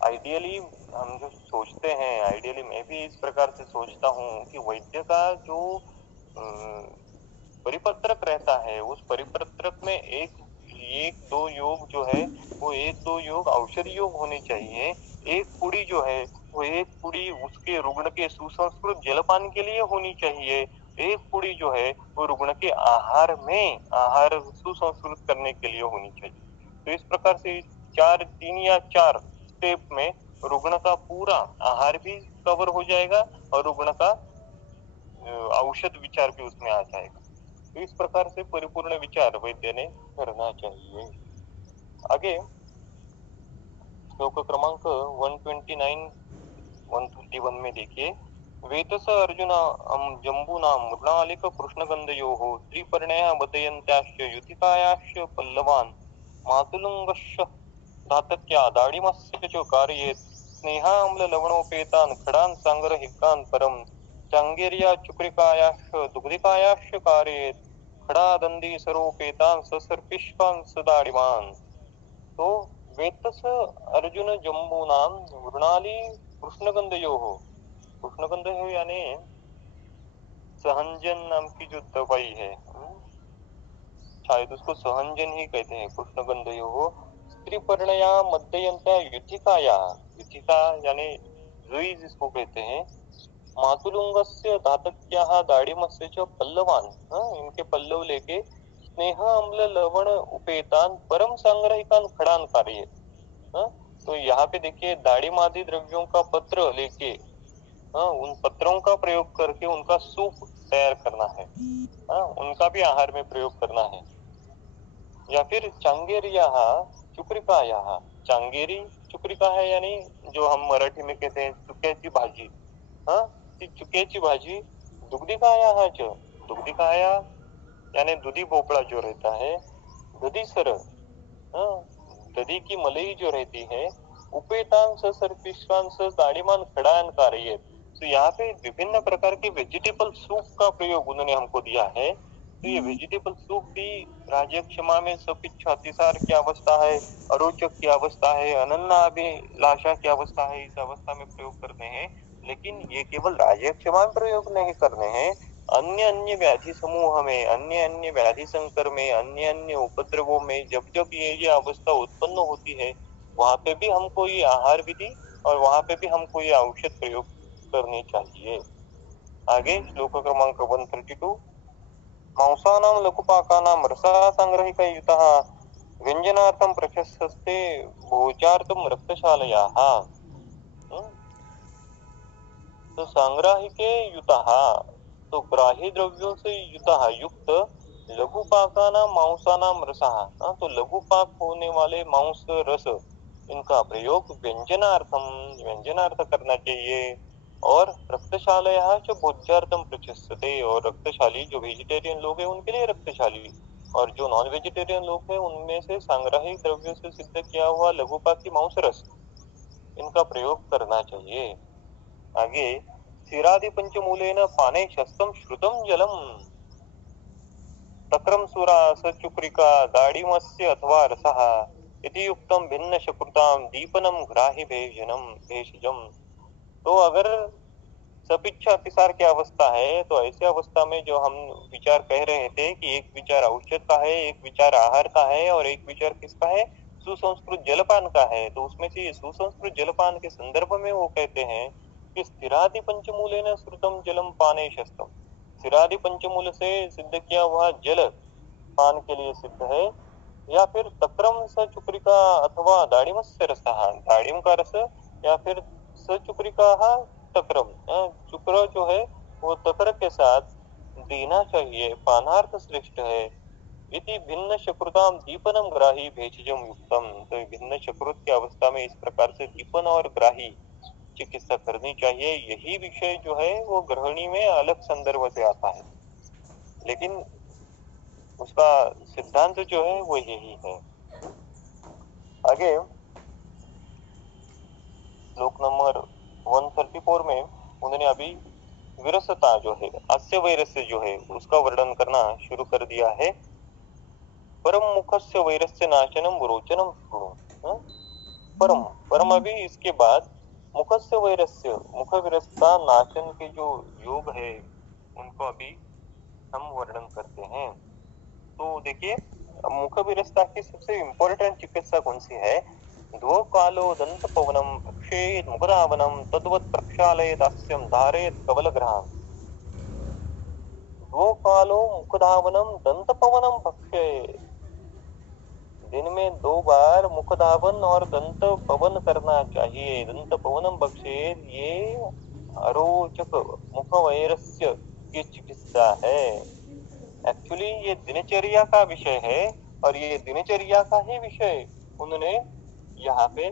आइडियली हम जो सोचते हैं, आइडियली मैं भी इस प्रकार से सोचता हूँ कि वैद्य का जो परिपत्रक रहता है, उस परिपत्रक में एक एक दो योग जो है वो एक दो योग औषधि योग होने चाहिए। एक पुड़ी जो है वो एक पुड़ी उसके रुग्ण के सुसंस्कृत जलपान के लिए होनी चाहिए। एक पुड़ी जो है वो रुग्ण के आहार में आहार सुसंस्कृत करने के लिए होनी चाहिए। तो इस प्रकार से तीन या चार स्टेप में रुग्ण का पूरा आहार भी कवर हो जाएगा और रुग्ण का औषध विचार भी उसमें आ जाएगा। तो इस प्रकार से परिपूर्ण विचार वैद्य ने करना चाहिए। आगे श्लोक क्रमांक 129 131 में देखिए, वेतस अर्जुन जम्बूना मृणालिक कृष्णगंधयोः त्रिपर्णया बदयन्त्याश्च युतिकायाश्च पल्लवान् मातुलुङ्गश्च धातक्या दाढिमस्य च कारयेत् स्नेहाम्ल लवणोपेतान् खडान् सांग्रहिकान् परम् चांगेर्या चुक्रिकायाश्च दुग्धिकायाश्च कारयेत् खडादन्दी सरोपेतान् ससर्पिष्कान् सदाडिमान्। तो वेतस अर्जुन जम्बूनाम मृणाली कृष्णगंधयोः, कृष्णगंधयोः यानी सहंजन नाम की जो दवाई है, शायद उसको सहंजन ही कहते हैं। कृष्णगंधयोः स्त्रीपर्णया मध्ययंता युथिकाया, युथिका यानी रुई जिसको कहते हैं, मातुलुंगस्य धातक्याः दाढिमस्य च पल्लवान, इनके पल्लव लेके स्नेह अम्ल लवण उपेतान परम संग्रहिकान खड़ान कार्य। तो यहाँ पे देखिए दाढ़ी आदि द्रव्यों का पत्र लेके, उन पत्रों का प्रयोग करके उनका सूप तैयार करना है, उनका भी आहार में प्रयोग करना है। या फिर चांगेरिया चुक्रिकाया, चांगेरी चुक्रिका है यानी जो हम मराठी में कहते हैं चुक्याची भाजी, ती चुक्याची भाजी दुग्धिकाया च, दुग्धिकाया यानी दूधी भोपळा जो रहता है, दधी सर, दधी की मलई जो रहती है, उपेतान सर्पिष्कान दाढ़ीमान खड़ान कार्य। तो यहाँ पे विभिन्न प्रकार के वेजिटेबल सूप का प्रयोग उन्होंने हमको दिया है। तो ये वेजिटेबल सूप भी राजक्षमा में सपिच्छ अतिसार की अवस्था है, अरोचक की अवस्था है, अनन्नाभिलाषा की अवस्था है, इस अवस्था में प्रयोग करने हैं। लेकिन ये केवल राजक्षमा में प्रयोग नहीं करने हैं, अन्य अन्य व्याधि समूह में, अन्य अन्य व्याधि संकर में, अन्य अन्य उपद्रवों में जब जब ये अवस्था उत्पन्न होती है वहां पे भी हमको ये आहार विधि और वहां पे भी हमको ये औषध प्रयोग करनी चाहिए। आगे श्लोक क्रमांक 132 मांसानां लघुपाकानां रसासंग्रहिकयुतः व्यञ्जनार्थं प्रशस्ते भोजार्थं रक्तशालयाः। तो संग्राहिके युतः, तो ग्राही द्रव्यों से युक्त लघु पाकानां मांसानां रसः, तो लघु पाक होने वाले मांस रस इनका प्रयोग व्यंजनार्थ करना चाहिए। और रक्तशालया च भोज्यार्थम प्रशस्यते, और रक्तशाली जो वेजिटेरियन लोग हैं उनके लिए रक्तशाली, और जो नॉन वेजिटेरियन लोग हैं उनमें से सांग्राहिक द्रव्यों से सिद्ध किया हुआ लघु पाक की मांस रस इनका प्रयोग करना चाहिए। आगे क्षीरादि पंचमूलेन पाने शस्त्रम श्रुतम जलम तक्रम सुरा सचुक्रिका दाढ़िमस्य अथवा रसः इति युक्तम भिन्न शकृताम दीपनम ग्राहि भेषजम। तो अगर सपिच्छा अतिसार की अवस्था है तो ऐसी अवस्था में जो हम विचार कह रहे थे कि एक विचार औषध का है, एक विचार आहार का है और एक विचार किसका है, सुसंस्कृत जलपान का है। तो उसमें से सुसंस्कृत जलपान के संदर्भ में वो कहते हैं कि स्थिरादि पंचमूलेन श्रुतम जलम पाने शस्त्रम, स्थिरादि पंचमूल से सिद्ध किया हुआ जल पान के लिए सिद्ध है। या फिर तक्रम सचुक्रिका अथवा दाढ़िमस्य रसः, दाढ़िम का रस या फिर सचुक्रिका तक्रम, चुक्र जो है वो तकर के साथ देना चाहिए, पानार्थ श्रेष्ठ है। इति भिन्न शकृताम दीपनम ग्राही भेषजम युक्तम, तो भिन्न शकृत की अवस्था में इस प्रकार से दीपन और ग्राही चिकित्सा करनी चाहिए। यही विषय जो है वो गृहिणी में अलग संदर्भ से आता है, लेकिन उसका सिद्धांत जो है वो यही है। आगे श्लोक नंबर 134 में उन्होंने अभी विरसता जो है, अस्य वैरस्य जो है उसका वर्णन करना शुरू कर दिया है। परम मुखस्य वैरस्य नाशनम रोचनम शृणु। परम परम अभी इसके बाद मुखस्य वैरस्य, मुख विरसता नाशन के जो योग है उनको अभी हम वर्णन करते हैं। तो देखिए मुख विरसता की सबसे इम्पोर्टेंट चिकित्सा कौन सी है? द्वो कालो दंत पवनम भक्षेत मुखदावनम तद्वत् प्रक्षालयेत अस्यम धारेत कवलग्रहाम। द्वो कालो मुखधावनम दंत पवनम भक्षेत, दिन में 2 बार मुख धावन और दंत पवन करना चाहिए। दंत पवनम भक्षेत ये अरोचक मुख वैरस्य की चिकित्सा है। एक्चुअली ये दिनचर्या का विषय है और ये दिनचर्या का ही विषय उन्होंने यहाँ पे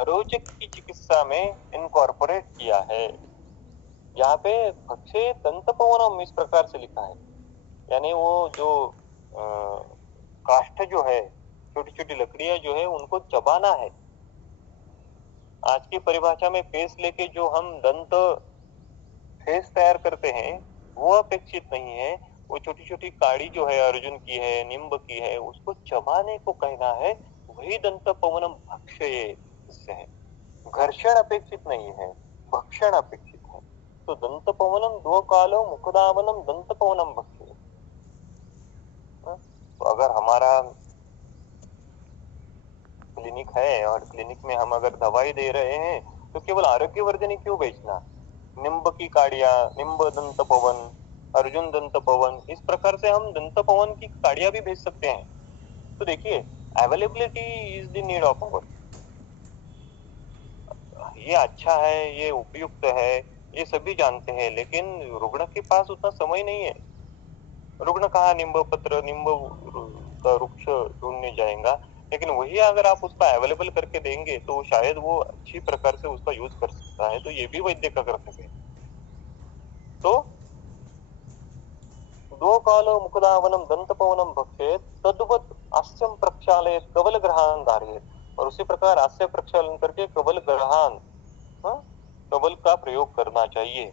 रोचक की चिकित्सा में इनकॉर्पोरेट किया है। यहाँ पे भक्षे दंत पवनम इस प्रकार से लिखा है, यानी वो जो काष्ठ जो है, छोटी छोटी लकड़ियां जो है उनको चबाना है। आज की परिभाषा में फेस लेके जो हम दंत फेस तैयार करते हैं वो अपेक्षित नहीं है। वो छोटी छोटी काड़ी जो है अर्जुन की है, निम्ब की है, उसको चबाने को कहना है, वही दंत पवनम भक्षये इससे है। घर्षण अपेक्षित नहीं है, भक्षण अपेक्षित है। तो दंत पवनम 2 कालो मुखदावनम दंत पवनम भक्षये। तो अगर हमारा क्लिनिक है और क्लिनिक में हम अगर दवाई दे रहे हैं तो केवल आरोग्यवर्धनी क्यों बेचना? निम्ब की काड़िया, निम्ब दंत पवन, अर्जुन दंत पवन, इस प्रकार से हम दंत पवन की काड़िया भी भेज सकते हैं। तो देखिए availability is the need of hour. ये अच्छा है, ये उपयुक्त है, ये सभी जानते हैं, लेकिन रुग्ण के पास उतना समय नहीं है। रुग्ण कहाँ निम्ब पत्र, निम्ब का वृक्ष ढूंढने जाएगा, लेकिन वही अगर आप उसका अवेलेबल करके देंगे तो शायद वो अच्छी प्रकार से उसका यूज कर सकता है। तो ये भी वैद्य का कर्तव्य है। तो 2 कालो मुखदावनम दंत पवनम भक्षेत तद्वत् अस्यम प्रक्षालयेत कवल ग्रहान धारयेत, और उसी प्रकार हास्य प्रक्षालन करके कवल ग्रहान, कवल का प्रयोग करना चाहिए।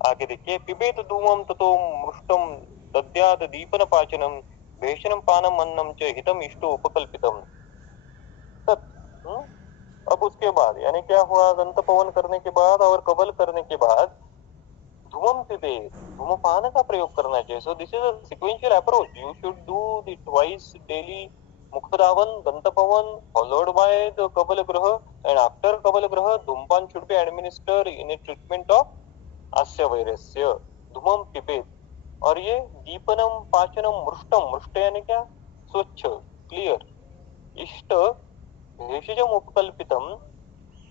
आगे देखिए पिबेत धूमम ततो मृष्टम दद्यात दीपन पाचनम भेषणम पानम अन्नम च हितम इष्टो उपकल्पितम तत्। अब उसके बाद यानी क्या हुआ, दंत पवन करने के बाद और कवल करने के बाद धूमम पिबेत, धूमपान का प्रयोग करना चाहिए। So this is a sequential approach, you should do the twice daily मुखदावन दंत पवन फॉलोड बाय द कवल ग्रह, एंड आफ्टर कवल ग्रह धूमपान should be administered in a treatment of तस्य वैरस्य धूमं पिबेत। और ये दीपनम पाचनम मृष्टम, मृष्ट यानी क्या, स्वच्छ, क्लियर, इष्ट भेषजम उपकल्पितम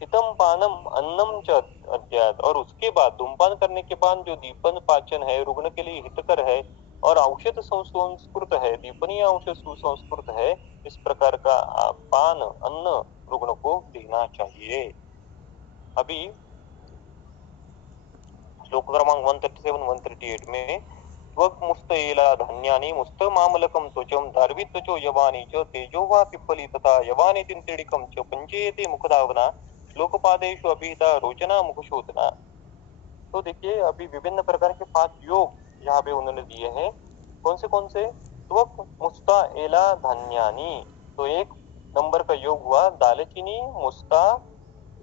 हितम पानम अन्नम च अद्यात। और उसके बाद धूमपान करने के बाद जो दीपन पाचन है रुग्ण के लिए हितकर है और औषध सुसंस्कृत है, दीपनीय औषध सुसंस्कृत है, इस प्रकार का पान अन्न रुग्ण को देना चाहिए। अभी श्लोक क्रमांक 137 138 में त्वक मुस्त एला धान्यानि मुस्त मामलकम त्वचम धार्वी त्वचो यवानी च तेजो वा पिप्पली तथा यवानी तिंतिड़िकम च पंचेते मुखधावना श्लोकपादेषु अभिहिता रोचना मुखशोधना। तो देखिए अभी विभिन्न प्रकार के 5 योग यहाँ पे उन्होंने दिए हैं। कौन से? त्वक मुस्ता एला धान्यानि, तो एक नंबर का योग हुआ दालचीनी, मुस्ता,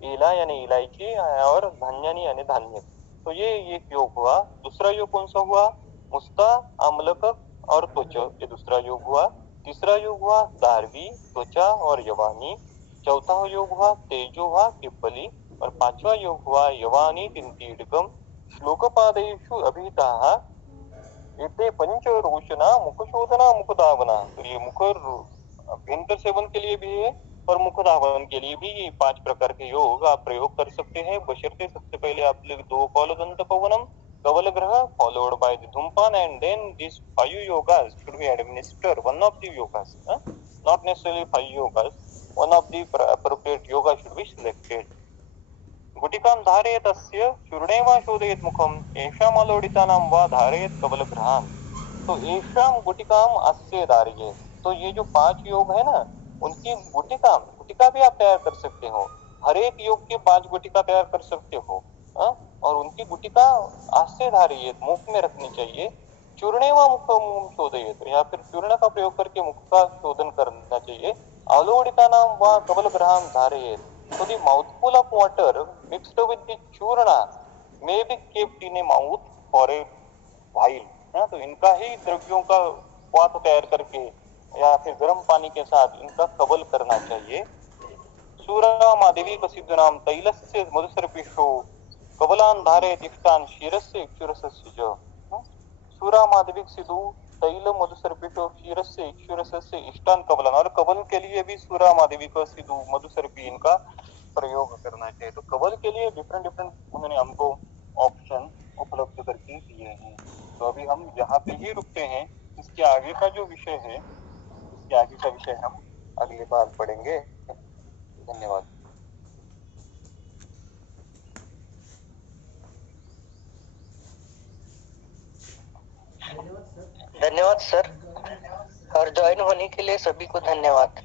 एला यानी इलायची और धान्यानि यानी धान्य, तो ये एक योग हुआ। दूसरा योग कौन सा हुआ? मुस्ता, आम्लक और त्वच, ये दूसरा योग हुआ। तीसरा योग हुआ धारवी, त्वचा और यवानी। चौथा योग हुआ तेजो वा पिप्पली और पांचवा योग हुआ यवानी तिंतीडकम श्लोकपादेषु अभिहिताः एते पंच रोचना मुखशोधना मुखधावना। तो ये मुख अभ्यंतर सेवन के लिए भी है और मुख धावन के लिए भी ये 5 प्रकार के योग आप प्रयोग कर सकते हैं, बशर्ते सबसे पहले आप लोग 2 कौलदंत पवनम कवल ग्रह फॉलोड बाय द धूमपान and then this 5 yogas should be administered, one of the yogas, not necessarily 5 yogas, one of the appropriate yoga should be selected. गुटिकां धारयेत् तस्य चूर्णे वा शोधयेत् मुखम एषाम् अलोडितानां वा धारयेत् कवलगृहान्। तो एषां गुटिकां अस्य धारयेत्, तो ये जो 5 योग है ना, उनकी गुटिका भी आप तैयार कर सकते हो। हर एक योग के 5 गुटिका तैयार कर सकते हो, और उनकी गुटिका अस्य धारयेत्, मुख में रखनी चाहिए। चूर्णे वा मुखम शोधयेत्, या फिर चूर्ण का प्रयोग करके मुख का शोधन करना चाहिए। अलोडितानां वा कवलगृहान् धारयेत्, so the mouthful of water mixed with the churna may be kept in a mouth for a while, है, तो इनका ही द्रव्यों का पात तैयार करके या फिर गर्म पानी के साथ इनका कबल करना चाहिए। सूरा मादेवी प्रसिद्ध नाम तैलस्य मधुसर्पिषो कबलान धारे दिष्टान शिरस्य इक्षुरसस्य च। सूरा माधविक सिद्धू तैल मधुसर्पिषो क्षीरस्य इक्षुरसस्य इष्टान कबलन, और कबल के लिए भी सूरा माधविक सिद्धू मधुसर्पी इनका प्रयोग करना चाहिए। तो कबल के लिए डिफरेंट उन्होंने हमको ऑप्शन उपलब्ध करके दिए हैं। तो अभी हम यहाँ पे ही रुकते हैं। इसके आगे का जो विषय है, इसके आगे का विषय हम अगली बार पढ़ेंगे। धन्यवाद। धन्यवाद सर, और ज्वाइन होने के लिए सभी को धन्यवाद।